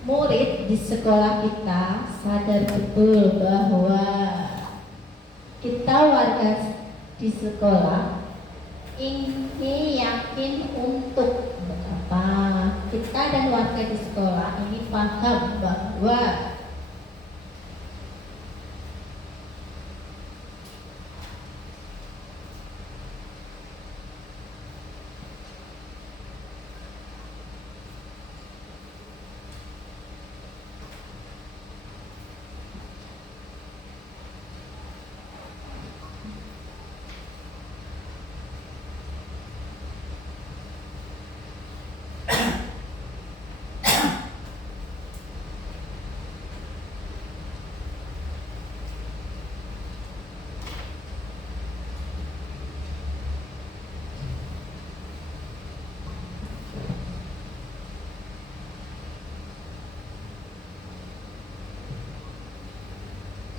Murid di sekolah kita sadar betul bahwa kita warga di sekolah ini yakin untuk apa? Kita dan warga di sekolah ini paham bahwa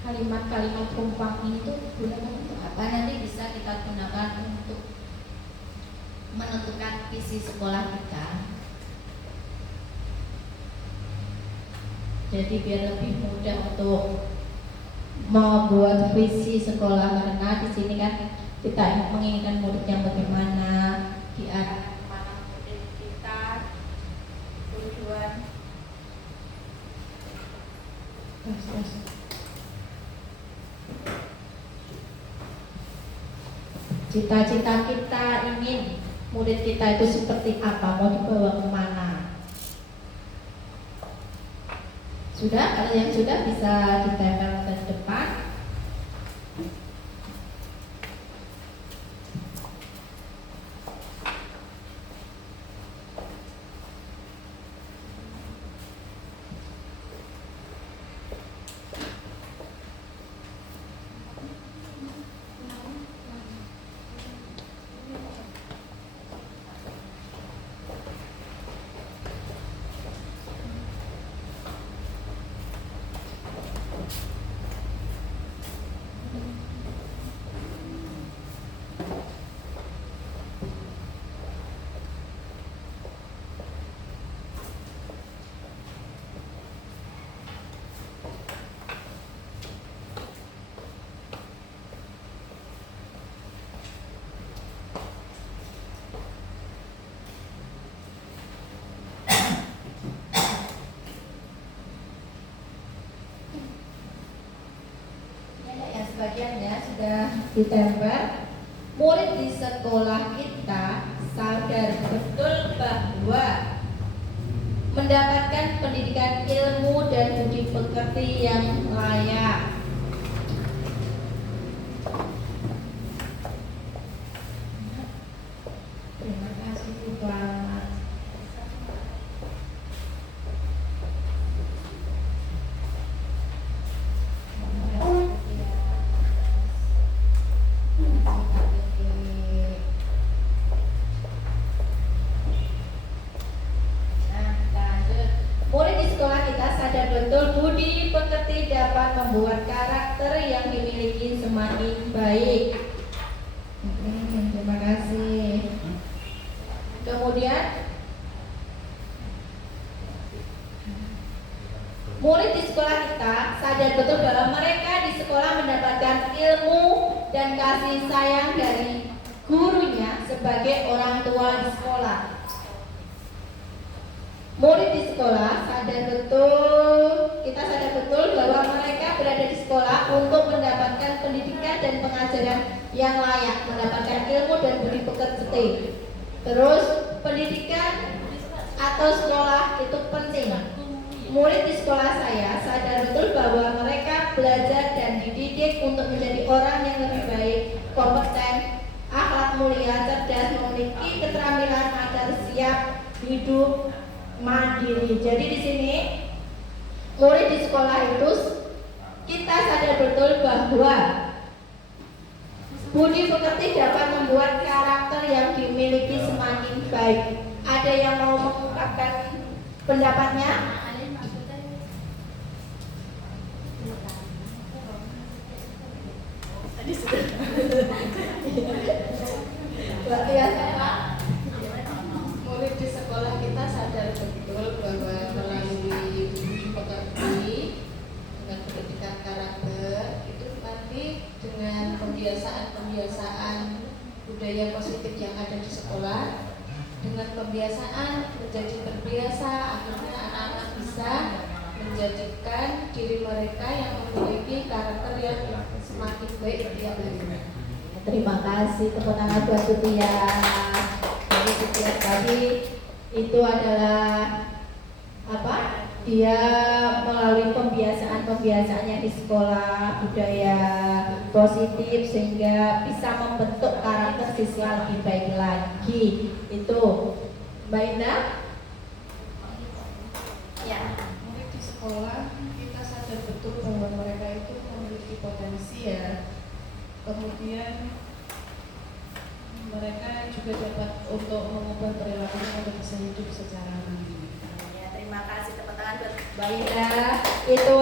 kalimat-kalimat perumpang itu digunakan untuk apa? Nanti bisa kita gunakan untuk menentukan visi sekolah kita. Jadi biar lebih mudah untuk membuat visi sekolah, karena di sini kan kita menginginkan murid yang bagaimana, diarahkan kemana murid kita, tujuan. Cita-cita kita ingin murid kita itu seperti apa, mau dibawa kemana. Sudah, kalau yang sudah bisa ditempel ke depan. Sebagiannya sudah ditempel. Murid di sekolah kita sadar betul bahwa mendapatkan pendidikan ilmu dan budi pekerti yang layak. Terima kasih Tuhan. Membuat karakter yang dimiliki semakin baik. Terima kasih. Kemudian murid di sekolah kita sadar betul bahwa mereka di sekolah mendapatkan ilmu dan kasih sayang dari gurunya sebagai orang tua di sekolah. Murid di sekolah sadar betul, kita sadar betul bahwa mereka berada di sekolah untuk mendapatkan pendidikan dan pengajaran yang layak, mendapatkan ilmu dan budi pekerti. Terus pendidikan atau sekolah itu penting. Murid di sekolah saya sadar betul bahwa mereka belajar dan dididik untuk menjadi orang yang lebih baik, kompeten, akhlak mulia, cerdas, memiliki keterampilan agar siap hidup mandiri. Jadi di sini murid di sekolah itu kita sadar betul bahwa budi pekerti dapat membuat karakter yang dimiliki semakin baik. Ada yang mau mengungkapkan pendapatnya? Murid di sekolah kita sadar betul bahwa melalui budi pekerti dengan pendidikan karakter itu nanti dengan pembiasaan budaya positif yang ada di sekolah, dengan pembiasaan menjadi terbiasa, akhirnya anak-anak bisa menjadikan diri mereka yang memiliki karakter yang semakin baik tiap hari. Terima kasih, tepuk tangan buat Sutia. Jadi Sutia tadi itu adalah apa? Dia melalui pembiasaan-pembiasaannya di sekolah, budaya positif sehingga bisa membentuk karakter siswa lebih baik lagi. Itu Mbak Indah? Ya. Murid di sekolah kita sadar betul bahwa mereka itu memiliki potensi ya. Kemudian mereka juga dapat untuk mengubah perilakunya untuk bisa hidup secara mandiri. Ya, terima kasih, tepuk tangan buat Mbak Indah. Itu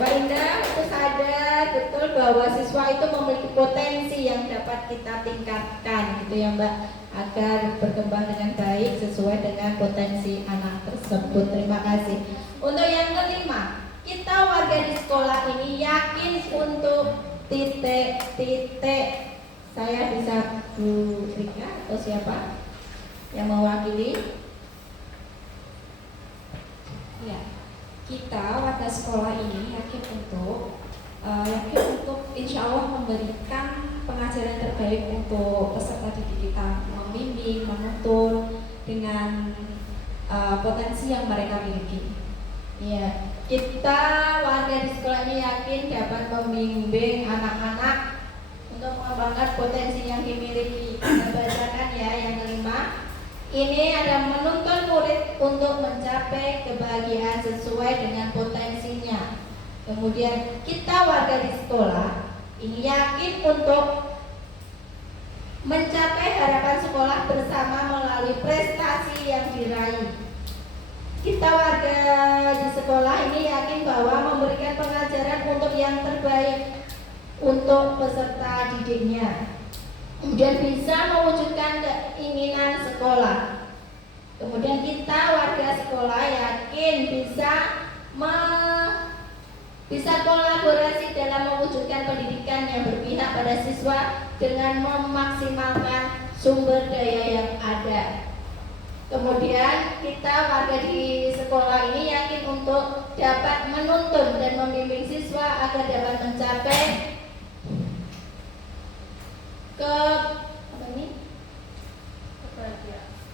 Mbak Indah itu sadar betul bahwa siswa itu memiliki potensi yang dapat kita tingkatkan, gitu ya Mbak, agar berkembang dengan baik sesuai dengan potensi anak tersebut. Terima kasih. Untuk yang kelima, kita warga di sekolah ini yakin untuk titik-titik Saya bisa Bu Rika atau siapa yang mewakili? Ya, kita warga sekolah ini yakin untuk insya Allah memberikan pengajaran terbaik untuk peserta didik kita, membimbing, menuntun dengan potensi yang mereka miliki. Ya, kita warga di sekolah ini yakin dapat membimbing anak-anak untuk mengembangkan potensi yang dimiliki. Kita bacakan ya yang kelima. Ini ada menuntun murid untuk mencapai kebahagiaan sesuai dengan potensinya. Kemudian kita warga di sekolah ini yakin untuk mencapai harapan sekolah bersama melalui prestasi yang diraih. Kita warga di sekolah ini yakin bahwa memberikan pengajaran untuk yang terbaik untuk peserta didiknya. Kemudian bisa mewujudkan keinginan sekolah. Kemudian kita warga sekolah yakin bisa kolaborasi dalam mewujudkan pendidikan yang berpihak pada siswa dengan memaksimalkan sumber daya yang ada. Kemudian kita warga di sekolah ini yakin untuk dapat menuntun dan membimbing siswa agar dapat mencapai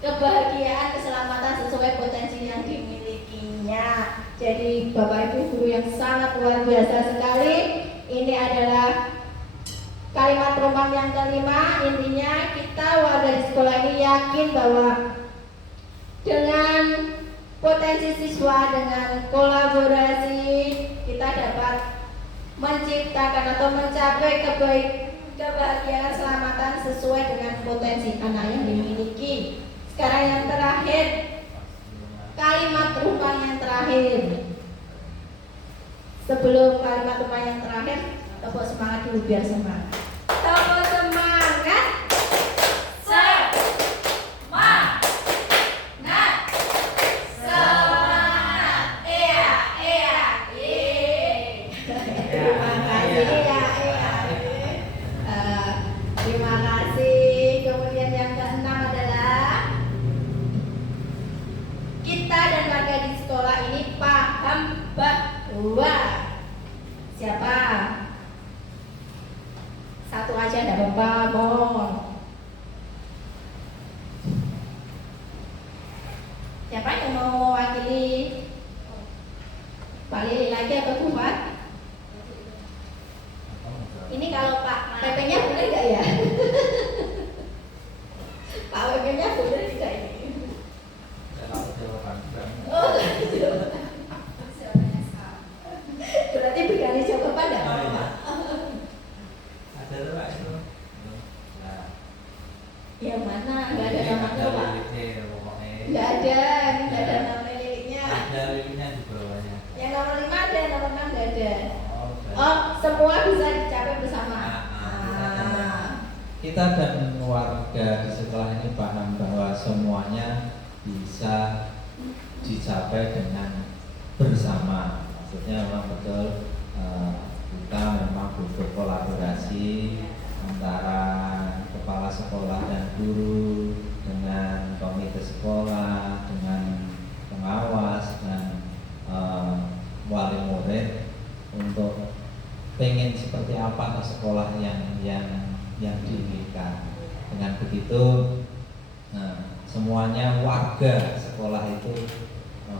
kebahagiaan, keselamatan sesuai potensi yang dimilikinya. Jadi Bapak Ibu guru yang sangat luar biasa sekali. Ini adalah kalimat roman yang kelima. Intinya kita warga di sekolah ini yakin bahwa dengan potensi siswa, dengan kolaborasi kita dapat menciptakan atau mencapai kebahagiaan, keselamatan sesuai dengan potensi anak yang dimiliki. Sekarang yang terakhir, kalimat rumah yang terakhir. Sebelum kalimat rumah yang terakhir, tepuk semangat dulu biar semangat. Tepuk semangat. Siapa? Satu aja enggak apa-apa, mohon. Siapa yang mau mewakili? Pak Lili lagi atau Bu Mat? Ini kalau Pak PP-nya boleh enggak ya? Pak PP-nya boleh tidak ini? Oh, berarti berani jawaban enggak apa-apa? Ada Pak itu. Nah, yang mana? Enggak ada namanya Pak. Enggak ada, ini enggak ada nama liriknya. Ada liriknya di bawahnya. Yang nomor 5 ada, nomor 6 enggak ada. Oh, Oh, semua bisa dicapai bersama. Kita dan warga di sekolah ini paham bahwa semuanya bisa dicapai dengan bersama. Maksudnya memang betul kita memang butuh kolaborasi antara kepala sekolah dan guru, dengan komite sekolah, dengan pengawas dan wali murid untuk pengen seperti apa sekolah yang diinginkan. Dengan begitu semuanya warga sekolah itu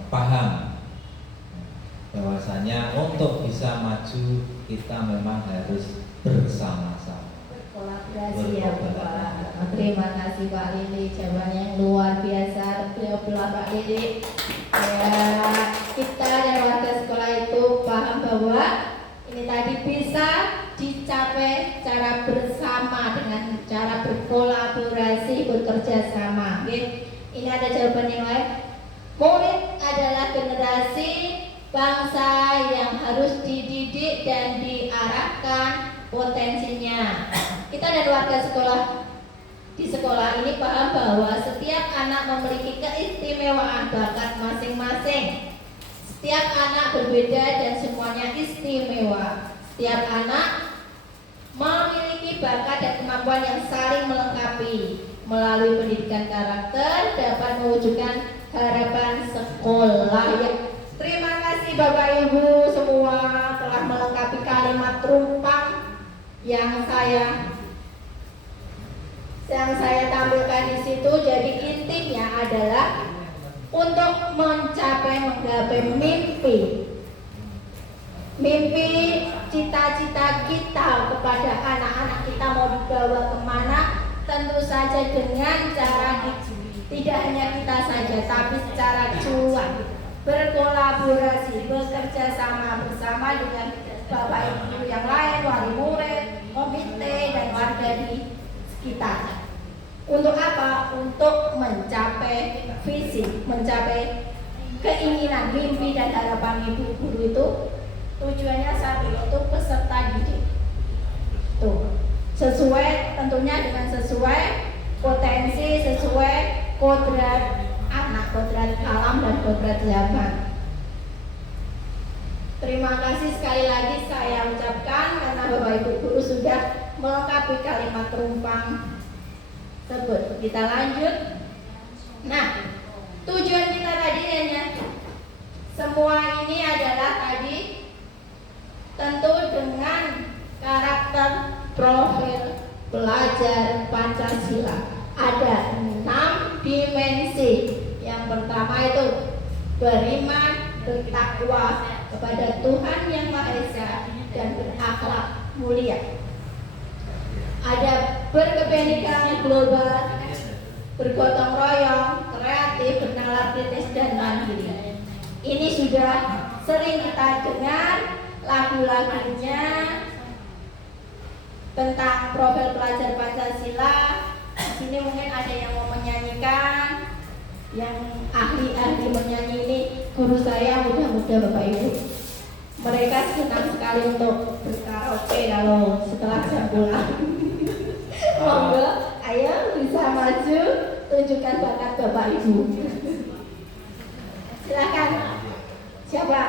paham bahwasanya untuk bisa maju kita memang harus bersama-sama. Berkolaborasi ya Pak. Terima kasih Pak Lili, jawaban yang luar biasa. Beliau Pak Lili. Ya, kita dan warga sekolah itu paham bahwa ini tadi bisa dicapai secara bersama dengan cara berkolaborasi, bekerja sama. Ini ada jawaban yang lain. Murid adalah generasi bangsa yang harus dididik dan diarahkan potensinya. Kita dan warga sekolah di sekolah ini paham bahwa setiap anak memiliki keistimewaan bakat masing-masing. Setiap anak berbeda dan semuanya istimewa. Setiap anak memiliki bakat dan kemampuan yang saling melengkapi. Melalui pendidikan karakter dapat mewujudkan harapan sekolah. Ya. Terima kasih Bapak Ibu semua telah melengkapi kalimat rumpang yang saya tampilkan di situ. Jadi intinya adalah untuk menggapai mimpi cita-cita kita kepada anak-anak kita mau dibawa kemana, tentu saja dengan cara tidak hanya kita saja tapi secara cuan, berkolaborasi, bekerja sama bersama dengan Bapak Ibu yang lain, wali murid, komite dan warga di sekitar. Untuk apa? Untuk mencapai visi, mencapai keinginan, mimpi dan harapan ibu guru itu. Tujuannya satu, untuk peserta didik. Tuh, sesuai tentunya dengan sesuai potensi, sesuai kodrat anak, kodrat alam dan kodrat zaman. Terima kasih sekali lagi saya ucapkan karena Bapak Ibu guru sudah melengkapi kalimat rumpang tersebut. Kita lanjut. Nah, tujuan kita tadi hanya semua ini adalah tadi tentu dengan karakter profil pelajar Pancasila. Ada 6 dimensi. Yang pertama itu beriman, bertakwa kepada Tuhan Yang Maha Esa dan berakhlak mulia. Ada berkebenekaan global, bergotong royong, kreatif, bernalar kritis dan mandiri. Ini sudah sering kita dengar lagu-lagunya tentang profil pelajar Pancasila. Di sini mungkin ada yang mau menyanyikan, yang ahli-ahli menyanyi ini guru saya muda-muda Bapak Ibu. Mereka senang sekali untuk berkaraoke kalau setelah jam pulang. Monggo, ayo bisa maju, tunjukkan bakat Bapak Ibu. Silakan. Siapa?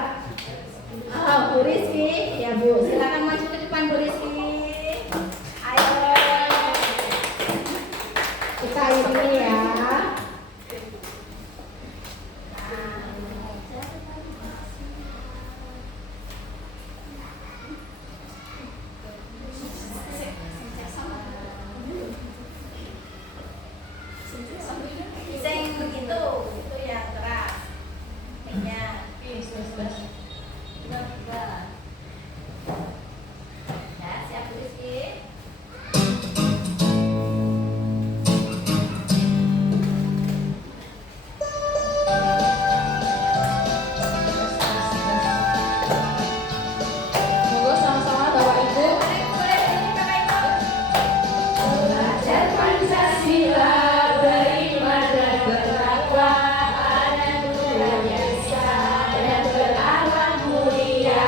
Oh, Bu Rizky. Ya Bu, silakan maju ke depan Bu Rizky. Ayo. Kita ini ya. Itu yang keras. Kayaknya. Ya, siap Bu Rizky. Monggo sama-sama Bapak Ibu. Belajar Pancasila, beriman dan bertakwa, ada Tuhan Yang Esa dan berakhlak mulia.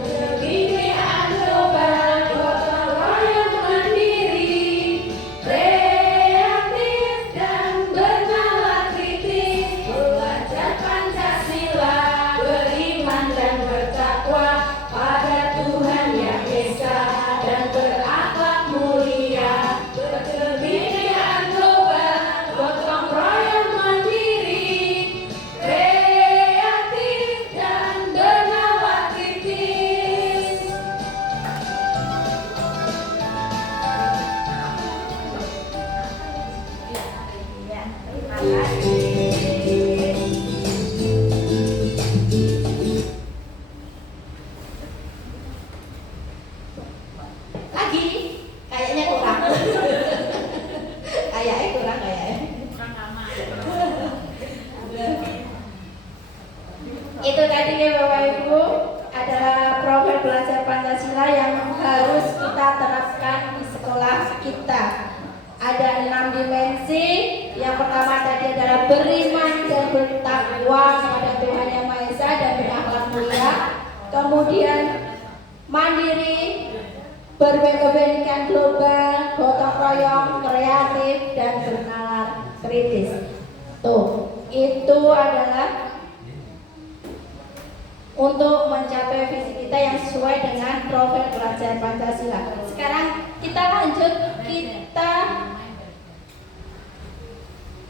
Kebinekaan global, gotong royong mandiri, kreatif dan bernalar kritis. Belajar Pancasila, beriman dan bertakwa pada Tuhan Yang Esa dan berakhlak mulia. Kebinekaan global, gotong royong mandiri, kreatif dan bernalar kritis. Ya, terima kasih. Lagi, kayaknya kurang. Kayaknya kurang kayaknya. Kurang lama. Itu tadi ya Bapak Ibu adalah profil belajar Pancasila yang harus kita terapkan di sekolah kita. Ada 6 dimensi. Yang pertama tadi adalah beriman dan bertakwa kepada Tuhan Yang Maha Esa dan berakhlak mulia. Kemudian mandiri, berkebenekaan global, gotong royong, kreatif dan bernalar kritis. Tuh, itu adalah untuk mencapai visi kita yang sesuai dengan profil pelajar Pancasila. Sekarang kita Kita lanjut, kita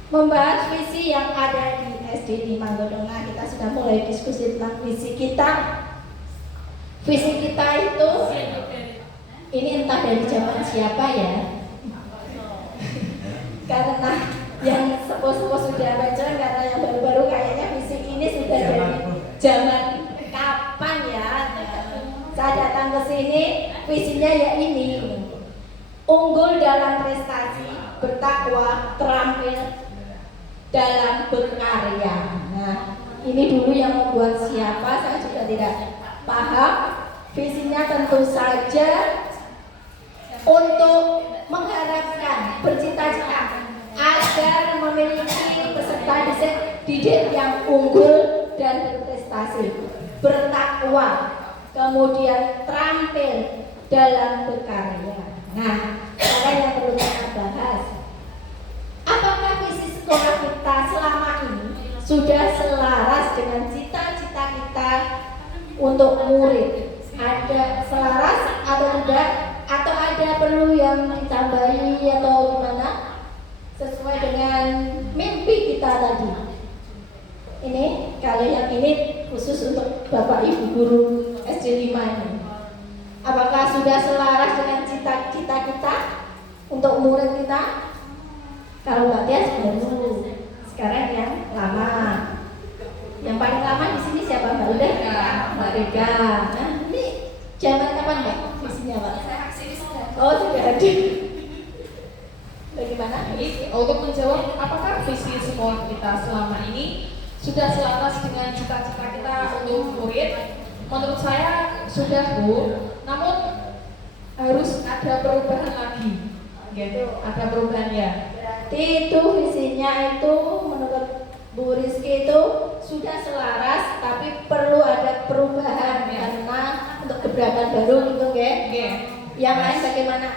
membahas visi yang ada di SD 5 Godonga. Kita sudah mulai diskusi tentang visi kita. Visi kita itu, ini entah dari zaman siapa ya. Karena yang sepuh-sepuh sudah baca, karena yang baru-baru kayaknya visi ini sudah dari zaman kapan ya. Saya datang ke sini, visinya ya ini. Unggul dalam prestasi, bertakwa, terampil dalam berkarya. Nah, ini dulu yang membuat siapa, saya juga tidak paham. Visinya tentu saja untuk mengharapkan, bercita-cita agar memiliki peserta didik yang unggul dan berprestasi, bertakwa, kemudian terampil dalam berkarya. Nah, sekarang yang perlu kita bahas, apakah visi sekolah kita selama ini sudah selaras dengan cita-cita kita untuk murid? Ada selaras atau tidak? Atau ada perlu yang ditambahi atau gimana? Sesuai dengan mimpi kita tadi. Ini kalau yang ini khusus untuk Bapak Ibu guru SD 5 ini. Apakah sudah selaras dengan cita-cita kita untuk murid kita? Kalau Mbak Tias baru, sekarang yang lama. Yang paling lama di sini siapa Mbak Uda? Mbak Rega. Nah, ini zaman kapan Mbak? Visinya Mbak? Oh, sudah ada. Bagaimana? Untuk menjawab apakah visi sekolah kita selama ini sudah selaras dengan cita-cita kita untuk murid, menurut saya sudah Bu, namun harus ada perubahan lagi. Gitu, ada perubahan ya. Berarti itu visinya itu menurut Bu Rizky itu sudah selaras, tapi perlu ada perubahan karena untuk gebrakan baru gitu ya. Yang lain bagaimana?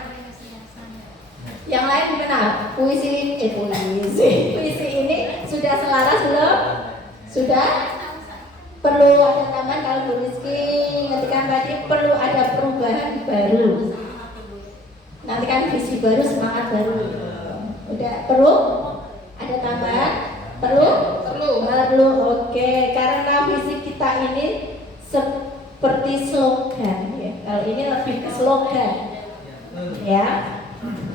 Yang lain gimana? Puisi ini sudah selaras belum? Sudah? Perlu ada tambahan. Kalau Bu Rizky ngertikan tadi perlu ada perubahan baru. Nanti kan visi baru, semangat baru. Udah perlu? Ada tambahan? Perlu? Perlu. Oke, karena visi kita ini seperti slogan ya. Kalau ini lebih ke slogan. Ya.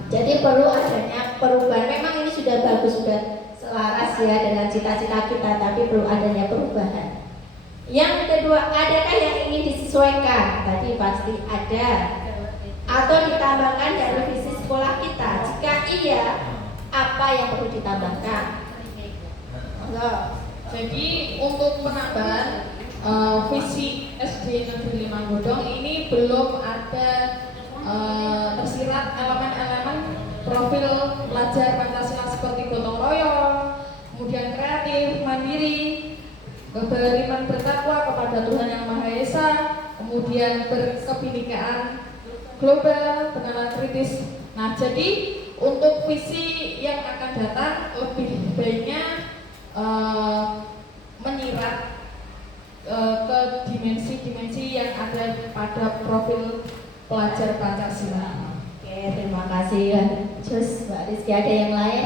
Jadi perlu adanya perubahan. Memang ini sudah bagus, sudah selaras ya dengan cita-cita kita, tapi perlu adanya perubahan. Yang kedua, adakah yang ingin disesuaikan? Tadi pasti ada. Atau ditambahkan dari visi sekolah kita? Jika iya, apa yang perlu ditambahkan? Enggak. Jadi untuk penambahan visi SD Negeri 5 Godong ini belum ada tersirat elemen-elemen profil pelajar Pancasila seperti gotong royong, kemudian kreatif, mandiri, beriman bertakwa kepada Tuhan Yang Maha Esa, kemudian berkebinekaan global, pengenalan kritis. Nah, jadi untuk visi yang akan datang lebih baiknya menyirat ke dimensi-dimensi yang ada pada profil pelajar Pancasila. Oke, terima kasih ya. Terus Mbak Rizky ada yang lain?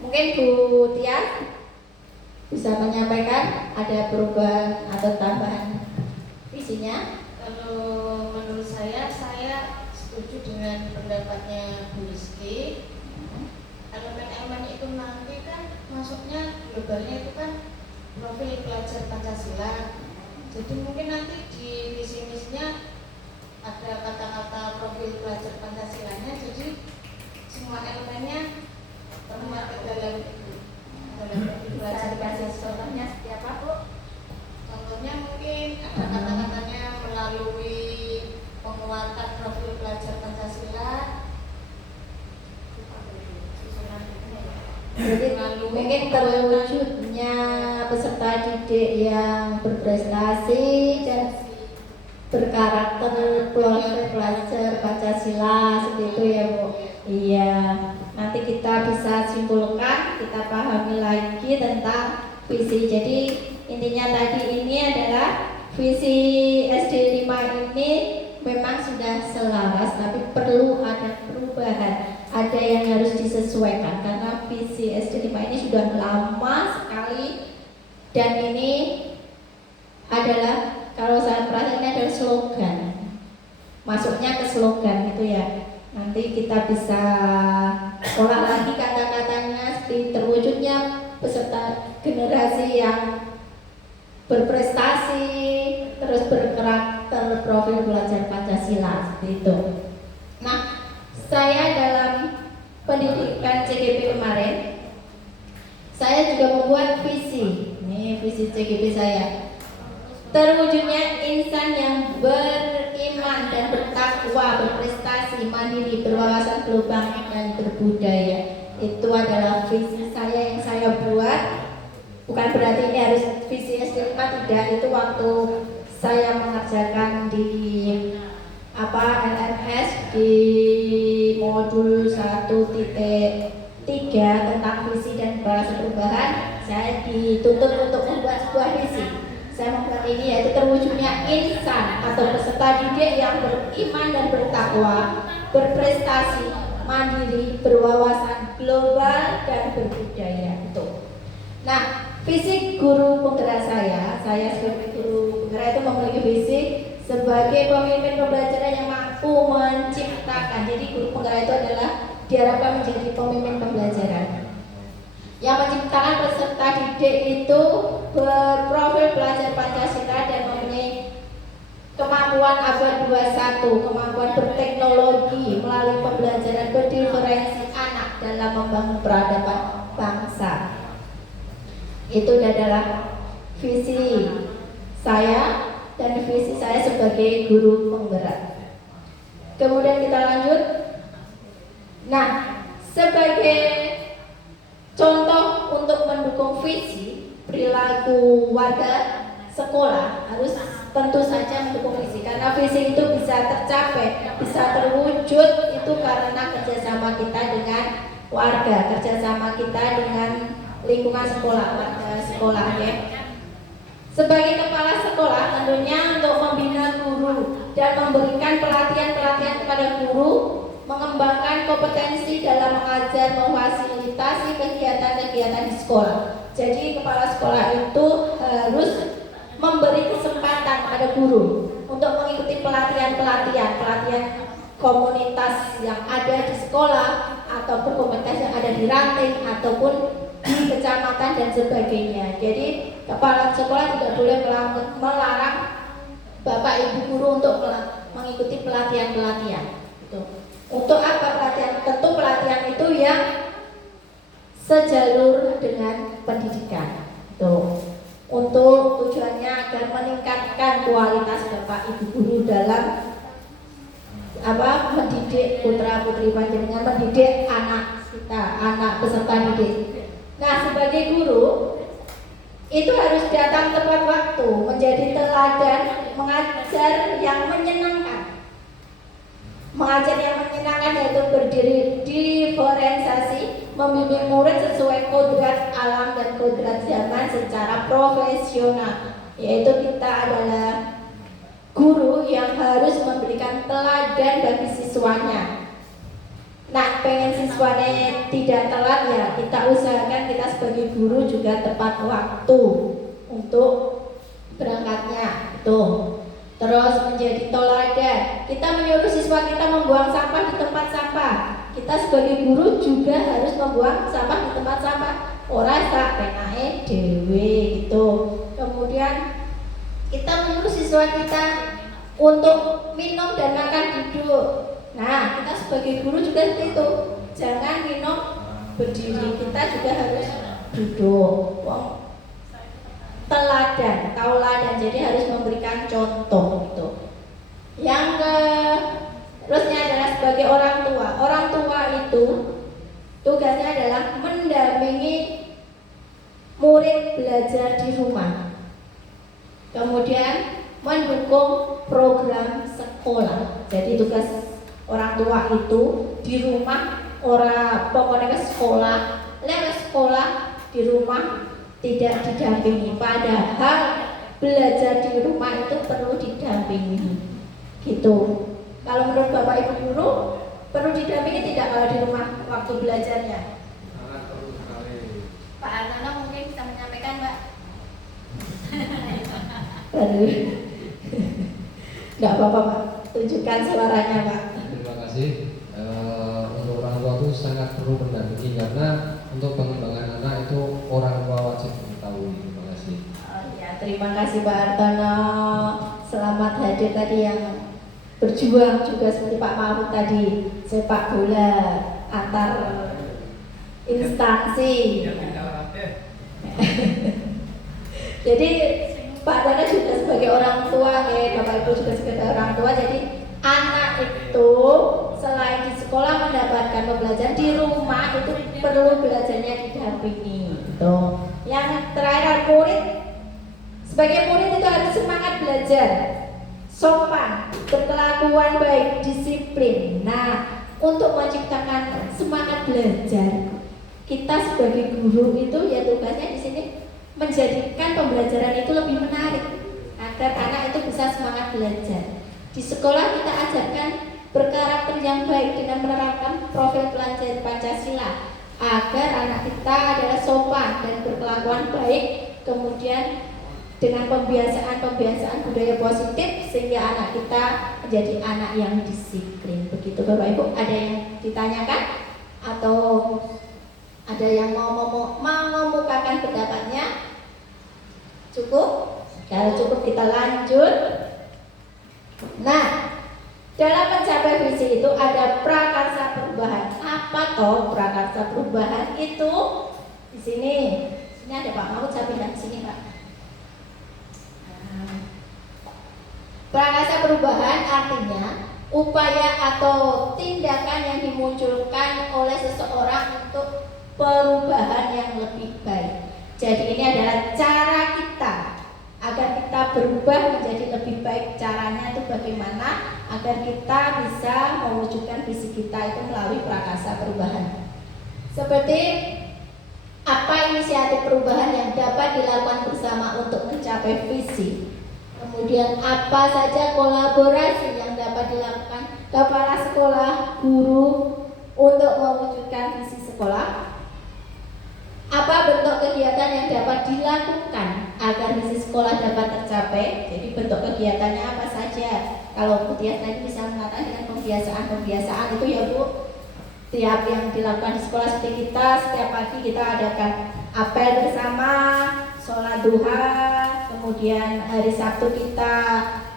Mungkin Bu Tias bisa menyampaikan ada perubahan atau tambahan visinya? Kalau menurut saya setuju dengan pendapatnya Bu Rizky. Elemen-elemen itu nanti kan masuknya globalnya itu kan profil pelajar Pancasila. Jadi mungkin nanti di visi-misinya ada kata-kata profil pelajar Pancasilanya, jadi semua elemennya termuat ke dalam profil pelajar Pancasila. Contohnya seperti apa Bu? Contohnya mungkin ada kata-katanya melalui penguatan profil pelajar Pancasila. Jadi mungkin terwujudnya peserta didik yang berprestasi dan berkarakter pelajar Pancasila seperti itu ya Bu. Iya, nanti kita bisa simpulkan, kita pahami lagi tentang visi. Jadi intinya tadi ini adalah visi SD 5 ini memang sudah selaras, tapi perlu ada perubahan, ada yang harus disesuaikan karena visi SD 5 ini sudah lama sekali dan ini adalah, kalau saya perhatikan, ini adalah slogan, masuknya ke slogan gitu ya. Nanti kita bisa olah lagi kata-katanya seperti terwujudnya peserta generasi yang berprestasi, terus bergerak terprofil belajar Pancasila seperti itu. Nah, saya dalam pendidikan CGP kemarin, saya juga membuat visi. Ini visi CGP saya. Terwujudnya insan yang beriman dan bertakwa, berprestasi, mandiri, berwawasan global dan berbudaya. Itu adalah visi saya yang saya buat. Bukan berarti ini harus visi SD 5, tidak. Itu waktu saya mengerjakan di LMS di modul 1.3 tentang visi dan bahasa perubahan, saya dituntut untuk membuat sebuah visi. Saya membuat ini yaitu terwujudnya insan atau peserta didik yang beriman dan bertakwa, berprestasi, mandiri, berwawasan global dan berbudaya. Itu. Nah, visi guru penggerak saya sebagai guru penggerak itu memiliki visi sebagai pemimpin pembelajaran yang mampu menciptakan. Jadi guru penggerak itu adalah diharapkan menjadi pemimpin pembelajaran yang menciptakan peserta didik itu berprofil belajar Pancasila dan mempunyai kemampuan abad 21, kemampuan berteknologi melalui pembelajaran berdiferensi anak dalam membangun peradaban bangsa. Itu adalah visi saya dan visi saya sebagai guru penggerak. Kemudian kita lanjut. Nah, sebagai contoh untuk mendukung visi, perilaku warga sekolah harus tentu saja mendukung visi, karena visi itu bisa tercapai, bisa terwujud itu karena kerjasama kita dengan warga, kerjasama kita dengan lingkungan sekolah, warga sekolah ya. Sebagai kepala sekolah tentunya untuk membina guru dan memberikan pelatihan-pelatihan kepada guru, mengembangkan kompetensi dalam mengajar, memfasilitasi kegiatan-kegiatan di sekolah. Jadi kepala sekolah itu harus memberi kesempatan pada guru untuk mengikuti pelatihan komunitas yang ada di sekolah ataupun komunitas yang ada di ranting ataupun di kecamatan dan sebagainya. Jadi kepala sekolah tidak boleh melarang bapak ibu guru untuk mengikuti pelatihan. Untuk apa pelatihan? Tentu pelatihan itu yang sejalur dengan pendidikan. Untuk tujuannya agar meningkatkan kualitas bapak ibu guru dalam mendidik putra putri panjenengan, mendidik anak kita, anak peserta didik. Nah, sebagai guru itu harus datang tepat waktu, menjadi teladan, mengajar yang menyenangkan. Mengajar yang menyenangkan yaitu berdiri diferensiasi, membimbing murid sesuai kodrat alam dan kodrat zaman secara profesional. Yaitu kita adalah guru yang harus memberikan teladan bagi siswanya. Nah, pengen siswanya tidak telat ya, kita usahakan kita sebagai guru juga tepat waktu untuk berangkatnya. Terus menjadi teladan. Kita menyuruh siswa kita membuang sampah di tempat sampah. Kita sebagai guru juga harus membuang sampah di tempat sampah. Ora sak penae dhewe gitu. Kemudian kita menyuruh siswa kita untuk minum dan makan duduk. Nah, kita sebagai guru juga seperti itu. Jangan minum berdiri, kita juga harus duduk. Tauladan, jadi harus memberikan contoh gitu. Yang terusnya adalah sebagai orang tua. Orang tua itu tugasnya adalah mendampingi murid belajar di rumah. Kemudian mendukung program sekolah. Jadi tugas orang tua itu di rumah, pokoknya ke sekolah, lewat sekolah di rumah tidak didampingi. Padahal belajar di rumah itu perlu didampingi gitu. Kalau Kalau menurut Bapak Ibu guru, perlu didampingi tidak kalau di rumah waktu belajarnya? Sangat perlu sekali. Pak Arnano mungkin bisa menyampaikan, Mbak. Aduh. Nggak apa-apa, Pak. Tunjukkan suaranya, Pak. Terima kasih. Untuk orang tua itu sangat perlu pendampingi karena untuk pengembangan anak itu orang tua wajib mengetahui. Terima kasih. Oh ya, terima kasih Pak Artono. Selamat hadir tadi yang berjuang juga seperti Pak Mahfud tadi, sepak bola antar instansi. Jadi Pak Artono juga sebagai orang tua, ya, Bapak Ibu juga sebagai orang tua. Jadi anak itu selain di sekolah mendapatkan pembelajaran, di rumah itu perlu belajarnya didampingi. Gitu. Yang terakhir murid, sebagai murid itu harus semangat belajar, sopan, berkelakuan baik, disiplin. Nah, untuk menciptakan semangat belajar, kita sebagai guru itu ya tugasnya di sini menjadikan pembelajaran itu lebih menarik agar anak itu bisa semangat belajar. Di sekolah kita ajarkan berkarakter yang baik dengan menerapkan profil pelajar Pancasila agar anak kita adalah sopan dan berkelakuan baik, kemudian dengan pembiasaan budaya positif sehingga anak kita menjadi anak yang disiplin. Begitu Bapak Ibu, ada yang ditanyakan atau ada yang mau mengemukakan pendapatnya? Cukup? Kalau cukup kita lanjut. Nah, dalam mencapai visi itu ada prakarsa perubahan. Apa toh prakarsa perubahan itu? Di sini ada Pak Mahfud, saya pindah ke sini Pak. Prakarsa perubahan artinya upaya atau tindakan yang dimunculkan oleh seseorang untuk perubahan yang lebih baik. Jadi ini adalah cara kita agar kita berubah menjadi lebih baik. Caranya itu bagaimana agar kita bisa mewujudkan visi kita itu melalui prakarsa perubahan. Seperti apa inisiatif perubahan yang dapat dilakukan bersama untuk mencapai visi. Kemudian apa saja kolaborasi yang dapat dilakukan kepala sekolah, guru untuk mewujudkan visi sekolah. Apa bentuk kegiatan yang dapat dilakukan agar visi sekolah dapat tercapai? Jadi bentuk kegiatannya apa saja? Kalau Bu Tias tadi bisa mengatakan dengan pembiasaan itu ya Bu, tiap yang dilakukan di sekolah seperti kita setiap pagi kita adakan apel bersama, sholat duha, kemudian hari Sabtu kita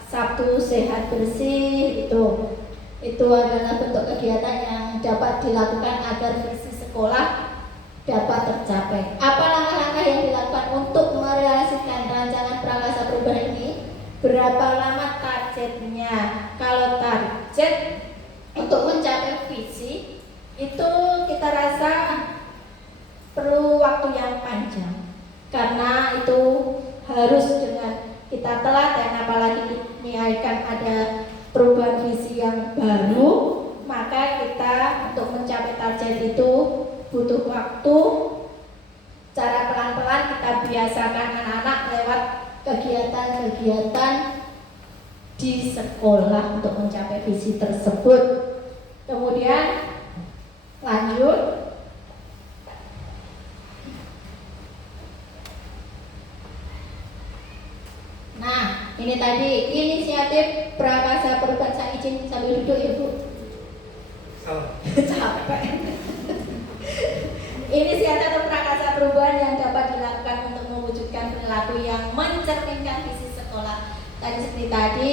Sabtu sehat bersih, itu adalah bentuk kegiatan yang dapat dilakukan agar visi sekolah dapat tercapai. Apa langkah-langkah yang dilakukan untuk merealisasikan rancangan prakarsa perubahan ini? Berapa lama targetnya? Kalau target untuk mencapai visi itu kita rasa perlu waktu yang panjang, karena itu harus dengan kita telaten, apalagi ini akan ada perubahan visi yang baru, maka kita untuk mencapai target itu butuh waktu. Cara pelan-pelan kita biasakan anak-anak lewat kegiatan-kegiatan di sekolah untuk mencapai visi tersebut. Kemudian lanjut. Nah, ini tadi inisiatif prakarsa perubahan. Saya izin sambil duduk Ibu. Capek. Inisiatif prakarsa perubahan yang dapat dilakukan untuk mewujudkan perilaku yang mencerminkan visi sekolah. Tadi seperti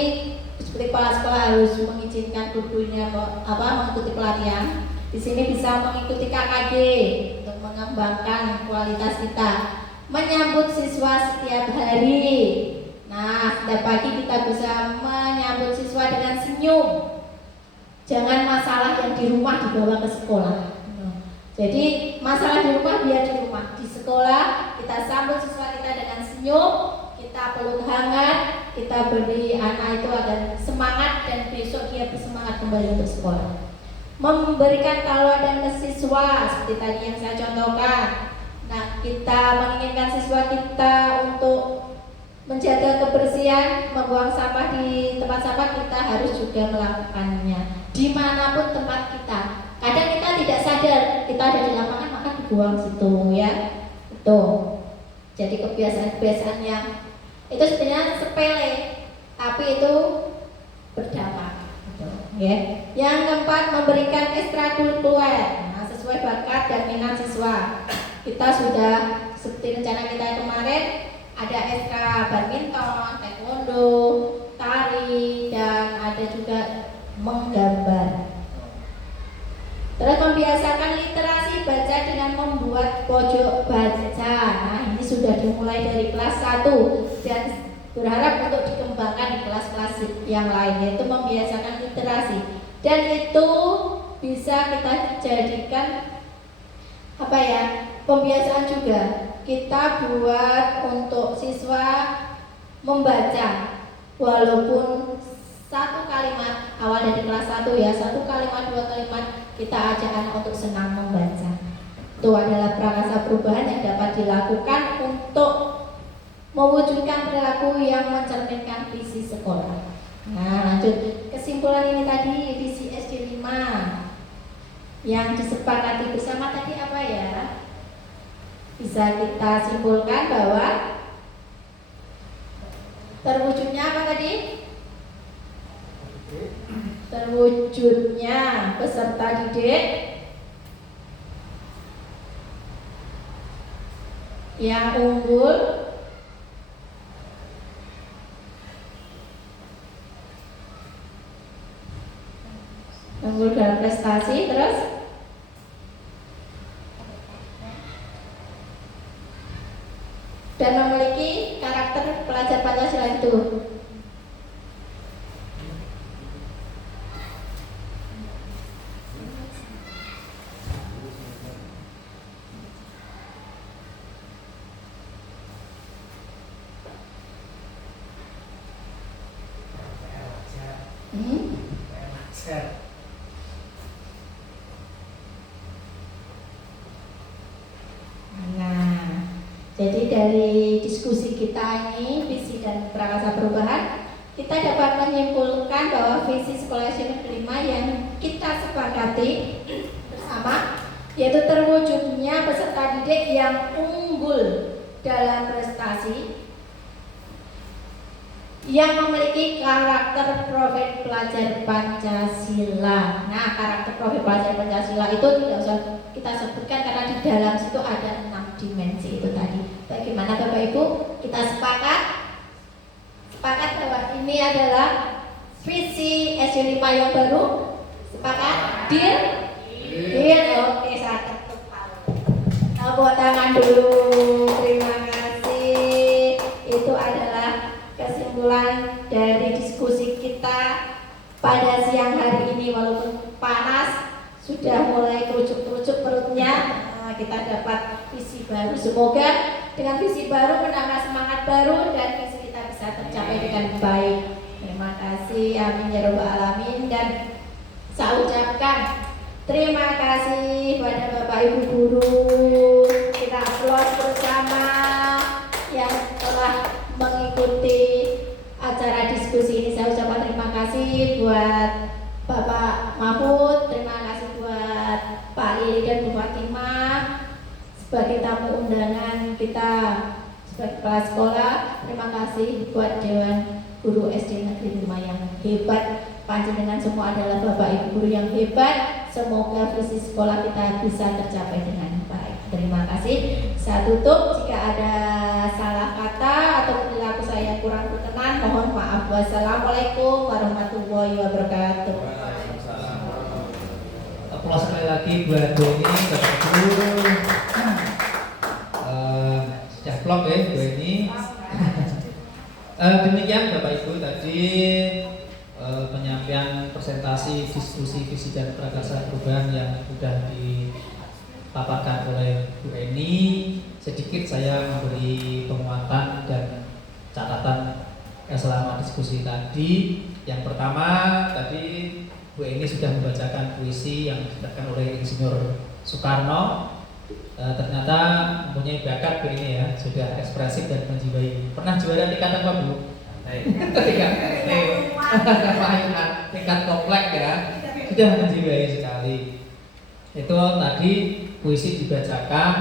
kepala sekolah harus mengizinkan gurunya mengikuti pelatihan. Di sini bisa mengikuti KKG untuk mengembangkan kualitas kita, menyambut siswa setiap hari. Nah, setiap pagi kita bisa menyambut siswa dengan senyum. Jangan masalah yang di rumah dibawa ke sekolah. Jadi masalah di rumah biar di rumah. Di sekolah kita sambut siswa kita dengan senyum, kita peluk hangat, kita beri anak itu agar semangat dan besok dia bersemangat kembali untuk sekolah. Memberikan tauladan ke siswa seperti tadi yang saya contohkan. Nah, kita menginginkan siswa kita untuk menjaga kebersihan, membuang sampah di tempat sampah, kita harus juga melakukannya dimanapun tempat kita. Kadang kita tidak sadar kita ada di lapangan maka dibuang situ ya. Itu jadi kebiasaan-kebiasaan yang itu sebenarnya sepele tapi itu berdampak gitu, ya. Yang keempat, memberikan ekstrakurikuler sesuai bakat dan minat siswa. Kita sudah seperti rencana kita kemarin ada ekstra badminton, taekwondo, tari, dan ada juga menggambar. Terus membiasakan literasi baca dengan membuat pojok baca. Nah, ini sudah dimulai dari kelas 1 dan berharap untuk dikembangkan di kelas-kelas yang lain, yaitu membiasakan literasi. Dan itu bisa kita jadikan pembiasaan juga. Kita buat untuk siswa membaca walaupun satu kalimat awal dari kelas 1 ya, 1 kalimat 2 kalimat kita ajak anak untuk senang membaca. Itu adalah prakasa perubahan yang dapat dilakukan untuk mewujudkan perilaku yang mencerminkan visi sekolah. Nah, lanjut kesimpulan ini tadi visi SD 5 yang disepakati bersama tadi apa ya? Bisa kita simpulkan bahwa terwujudnya apa tadi? Terwujudnya peserta didik yang unggul, dalam prestasi, terus dan memiliki karakter pelajar Pancasila itu. Jadi dari diskusi kita ini, visi dan prakasa perubahan, kita dapat menyimpulkan bahwa visi sekolah SD Negeri 5 yang kita sepakati bersama, yaitu terwujudnya peserta didik yang unggul dalam prestasi, yang memiliki karakter profil pelajar Pancasila. Nah, karakter profil pelajar Pancasila itu tidak usah kita sebutkan karena di dalam situ ada 6 dimensi itu tadi. Bagaimana Bapak Ibu? Kita sepakat bahwa ini adalah visi SD 5 yang baru. Sepakat? Deal? Deal. Oke, saya ketuk palu. Tepuk tangan dulu. Terima kasih. Itu adalah kesimpulan dari diskusi kita pada siang hari ini. Walaupun panas, sudah mulai kerucuk-kerucuk perutnya, kita dapat visi baru. Semoga dengan visi baru menambah semangat baru dan visi kita bisa tercapai dengan baik. Terima kasih, amin ya rabbal alamin. Dan saya ucapkan terima kasih pada Bapak Ibu guru. Kita aplaus bersama yang telah mengikuti acara diskusi ini. Saya ucapkan terima kasih buat Bapak Mahfud, terima kasih buat Pak Lili dan Bu Fatimah sebagai tamu undangan kita sebagai kepala sekolah. Terima kasih buat Dewan Guru SD Negeri 5 yang hebat. Panjenengan semua adalah Bapak Ibu guru yang hebat. Semoga visi sekolah kita bisa tercapai dengan baik. Terima kasih. Saya tutup. Jika ada salah kata atau perilaku saya kurang berkenan, mohon maaf. Wassalamualaikum warahmatullahi wabarakatuh. Aplaus sekali lagi buat Doni, Bapak Guru. Sudah vlog ya Doni. Demikian Bapak Ibu tadi penyampaian presentasi diskusi visi dan prakasa perubahan yang sudah dipaparkan oleh Bu Eni. Sedikit saya memberi penguatan dan catatan selama diskusi tadi. Yang pertama tadi Bu Eni sudah membacakan puisi yang diciptakan oleh Insinyur Soekarno ternyata mempunyai bakat Bu ini ya, sudah ekspresif dan menjiwai. Pernah juara tingkat apa Bu? Tingkat komplek ya, sudah menjiwai sekali. Itu tadi puisi dibacakan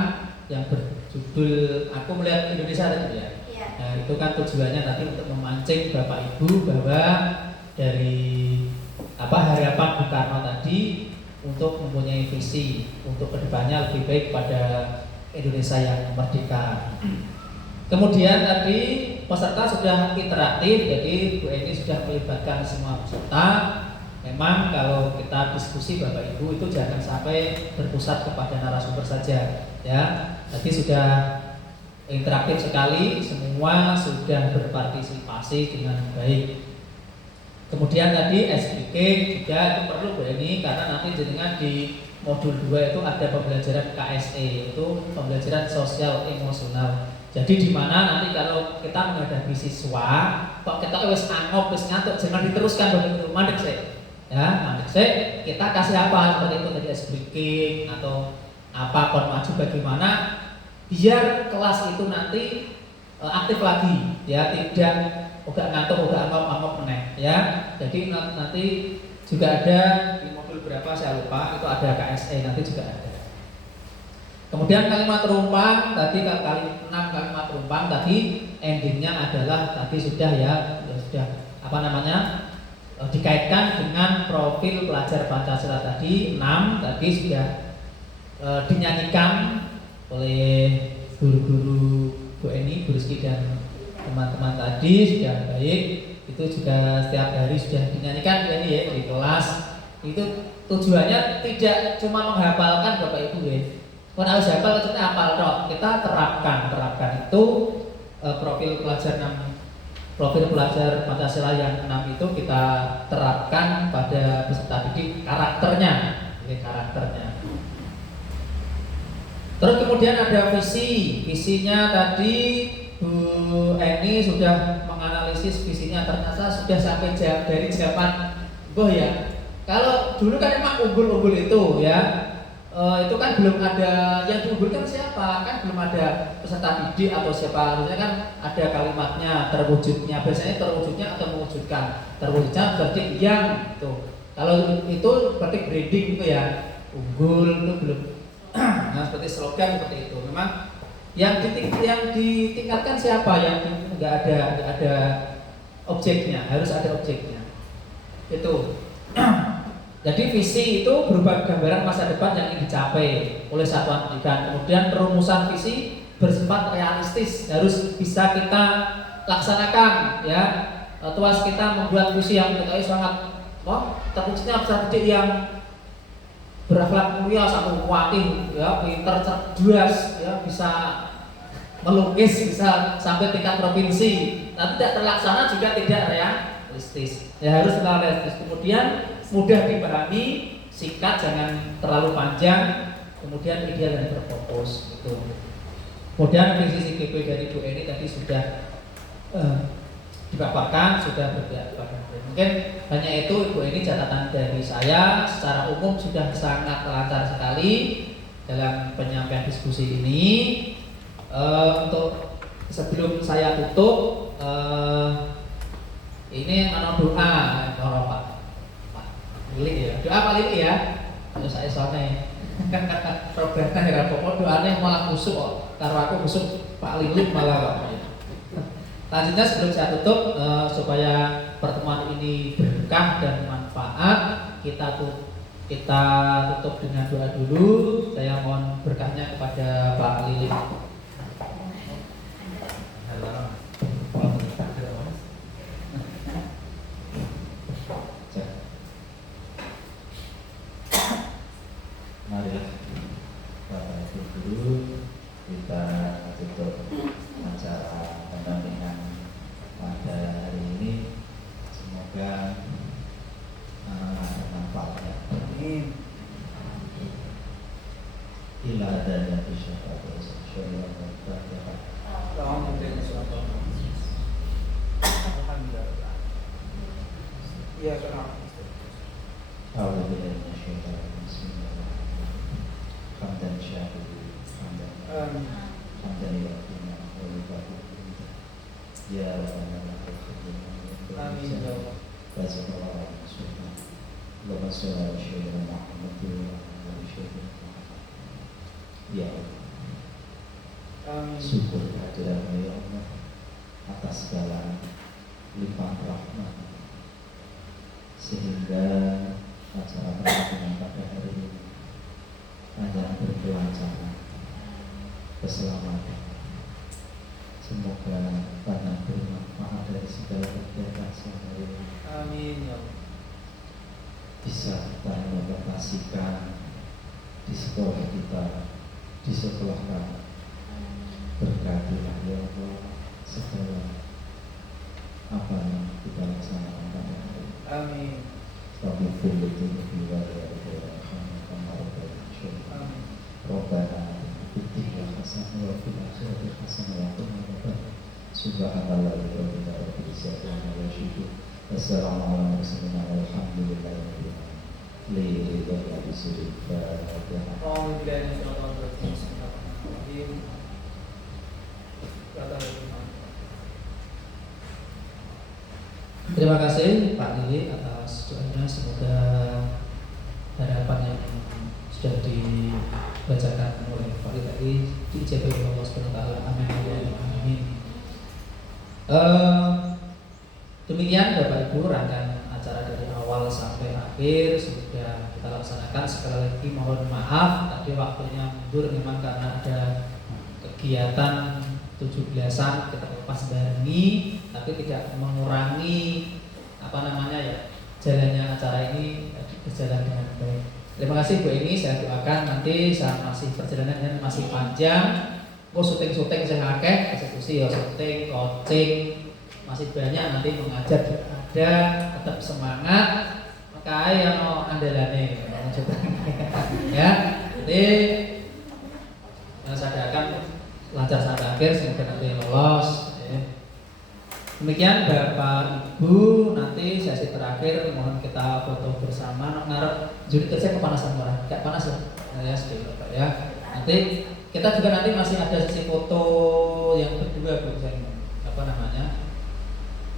yang berjudul Aku Melihat Indonesia tadi ya. Nah, itu kan tujuannya tadi untuk memancing Bapak Ibu bahwa dari harapan Bung Karno tadi untuk mempunyai visi untuk kedepannya lebih baik pada Indonesia yang merdeka. Kemudian tadi peserta sudah interaktif, jadi Bu Eni sudah melibatkan semua peserta. Memang kalau kita diskusi Bapak Ibu itu jangan sampai berpusat kepada narasumber saja, ya. Tadi sudah interaktif sekali, semua sudah berpartisipasi dengan baik. Kemudian tadi SPK juga itu perlu Bu Eni karena nanti jenengan di modul 2 itu ada pembelajaran KSE, itu pembelajaran sosial emosional. Jadi di mana nanti kalau kita menghadapi siswa, kok kita wis angop, wis ngantuk, jangan diteruskan Bapak Ibu, mandek sih. Ya, mandek sih. Kita kasih apa seperti itu tadi SPK atau apa kon maju bagaimana biar kelas itu nanti aktif lagi, ya, tidak udah ngantuk, udah angop meneh, ya. Jadi nanti juga ada di modul berapa saya lupa, itu ada KSE nanti juga ada. Kemudian kalimat rumpang tadi kali 6 kalimat rumpang tadi endingnya adalah tadi sudah sudah dikaitkan dengan profil pelajar Pancasila tadi 6 tadi sudah dinyanyikan oleh guru-guru Bu Eni, Bu Rizky dan teman-teman tadi sudah baik. Itu juga setiap hari sudah dinyanyikan Bu Eni ya di kelas. Itu tujuannya tidak cuma menghafalkan Bapak Ibu ya. Kalau harus hafal maksudnya hafal dong. Kita terapkan itu profil pelajar Pancasila yang 6 itu kita terapkan pada peserta didik karakternya. Terus kemudian ada visinya tadi Bu Eni sudah menganalisis visinya, ternyata sudah sampai dari zaman ya. Kalau dulu kan emang unggul itu ya. Itu kan belum ada yang diunggulkan siapa, kan belum ada peserta didik atau siapa, harusnya kan ada kalimatnya terwujudnya, biasanya terwujudnya atau mewujudkan, terwujudnya berarti yang itu. Kalau itu berarti grading itu ya, unggul itu belum. Nah seperti slogan seperti itu. Memang yang ditingkatkan siapa, yang nggak ada objeknya, harus ada objeknya. Itu. Jadi visi itu berupa gambaran masa depan yang ingin dicapai oleh satuan pendidikan. Kemudian perumusan visi bersifat realistis, harus bisa kita laksanakan ya. Tuas kita membuat visi yang kita sangat terwujudnya peserta didik yang berakhlak mulia, satu kuatih ya, pinter, cerdas ya, bisa melukis, bisa sampai tingkat provinsi. Tapi tidak terlaksana juga tidak realistis. Ya harus realistis. Kemudian mudah dipahami, singkat, jangan terlalu panjang, kemudian ideal dan berfokus gitu. Kemudian visi CGP dari Bu Eni tadi sudah dipaparkan, sudah berdialog. Mungkin hanya itu Bu Eni catatan dari saya. Secara umum sudah sangat lancar sekali dalam penyampaian diskusi ini. Untuk sebelum saya tutup, ini doa Pak. Lili ya, doa paling ya. Terus saya soalnya Roberta ya pokok doanya malah busuk kok. Karo aku busuk Pak Lili malah kok. Lanjutnya sebelum saya tutup supaya pertemuan ini berkah dan manfaat, kita tutup dengan doa dulu. Saya mohon berkahnya kepada Pak Lili. Mari Bapak Ibu Guru, kita tutup acara pendampingan pada hari ini. Semoga manfaatnya. Amin. Ila dan yang bisa Iya, kenapa? Alhamdulillah. Hamdan syahid. Amin. Alhamdulillah ya Rabbana Amin ya Allah. Allahumma sholli ala sayyidina Muhammad wa ala sayyidina Muhammad. Ya Allah, Amin. syukur kehadiranmu ya Allah atas segala limpahan rahmat sehingga acara penampilan pada hari ini hanya berkelancaran, keselamatan. Semoga banyak bermanfaat dari segala kegiatan sehari ini. Amin ya Allah. Bisa kita implementasikan di sekolah kita, di sekolah kami. Berkatilah ya Allah segala apa yang kita laksanakan pada hari ini. Amin. Kami berlutut di wajah Allah kemarin insyaallah. Amin. Robbana atina hasanah wa fil akhirati hasanah wa qina adzabannar. Subhanallahi rabbil alamin. Wassalamu alaikum warahmatullahi wabarakatuh. Li ridha bisri Fatihah. Terima kasih Pak Lili atas doanya. Semoga harapan yang sudah dibacakan oleh Pak Lili tadi diijabahi oleh Allah SWT. Amin. Amin. Demikian Bapak Ibu rangkaian acara dari awal sampai akhir sudah kita laksanakan. Sekali lagi mohon maaf tadi waktunya mundur memang karena ada kegiatan 17-an kita lepas barengi, tapi tidak mengurangi jalannya acara ini berjalan dengan baik. Terima kasih Bu Eni, saya doakan nanti saat masih perjalanannya masih panjang, syuting saya akeh, eksekusi ya syuting, coaching masih banyak, nanti mengajar juga ada, tetap semangat, maka yang mau andalane ya. Jadi saya doakan lancar sampai akhir, semoga nanti lolos. Demikian Bapak Ibu, nanti sesi terakhir mohon kita foto bersama. Ngarep juri kerja kepanasan orang, gak panas ya sedikit Pak ya. Nanti kita juga nanti masih ada sesi foto yang kedua Bu,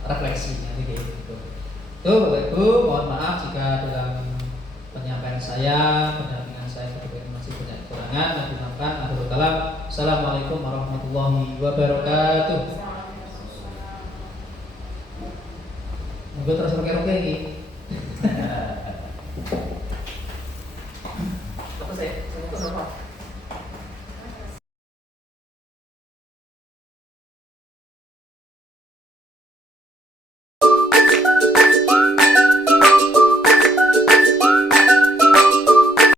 refleksi nanti kayak gitu. Tuh Bapak Ibu, mohon maaf jika dalam penyampaian saya, pendampingan saya ketika masih banyak kekurangan. Maafkan. Assalamualaikum warahmatullahi wabarakatuh. Gue terus roke-roke ini. Apa saya? Saya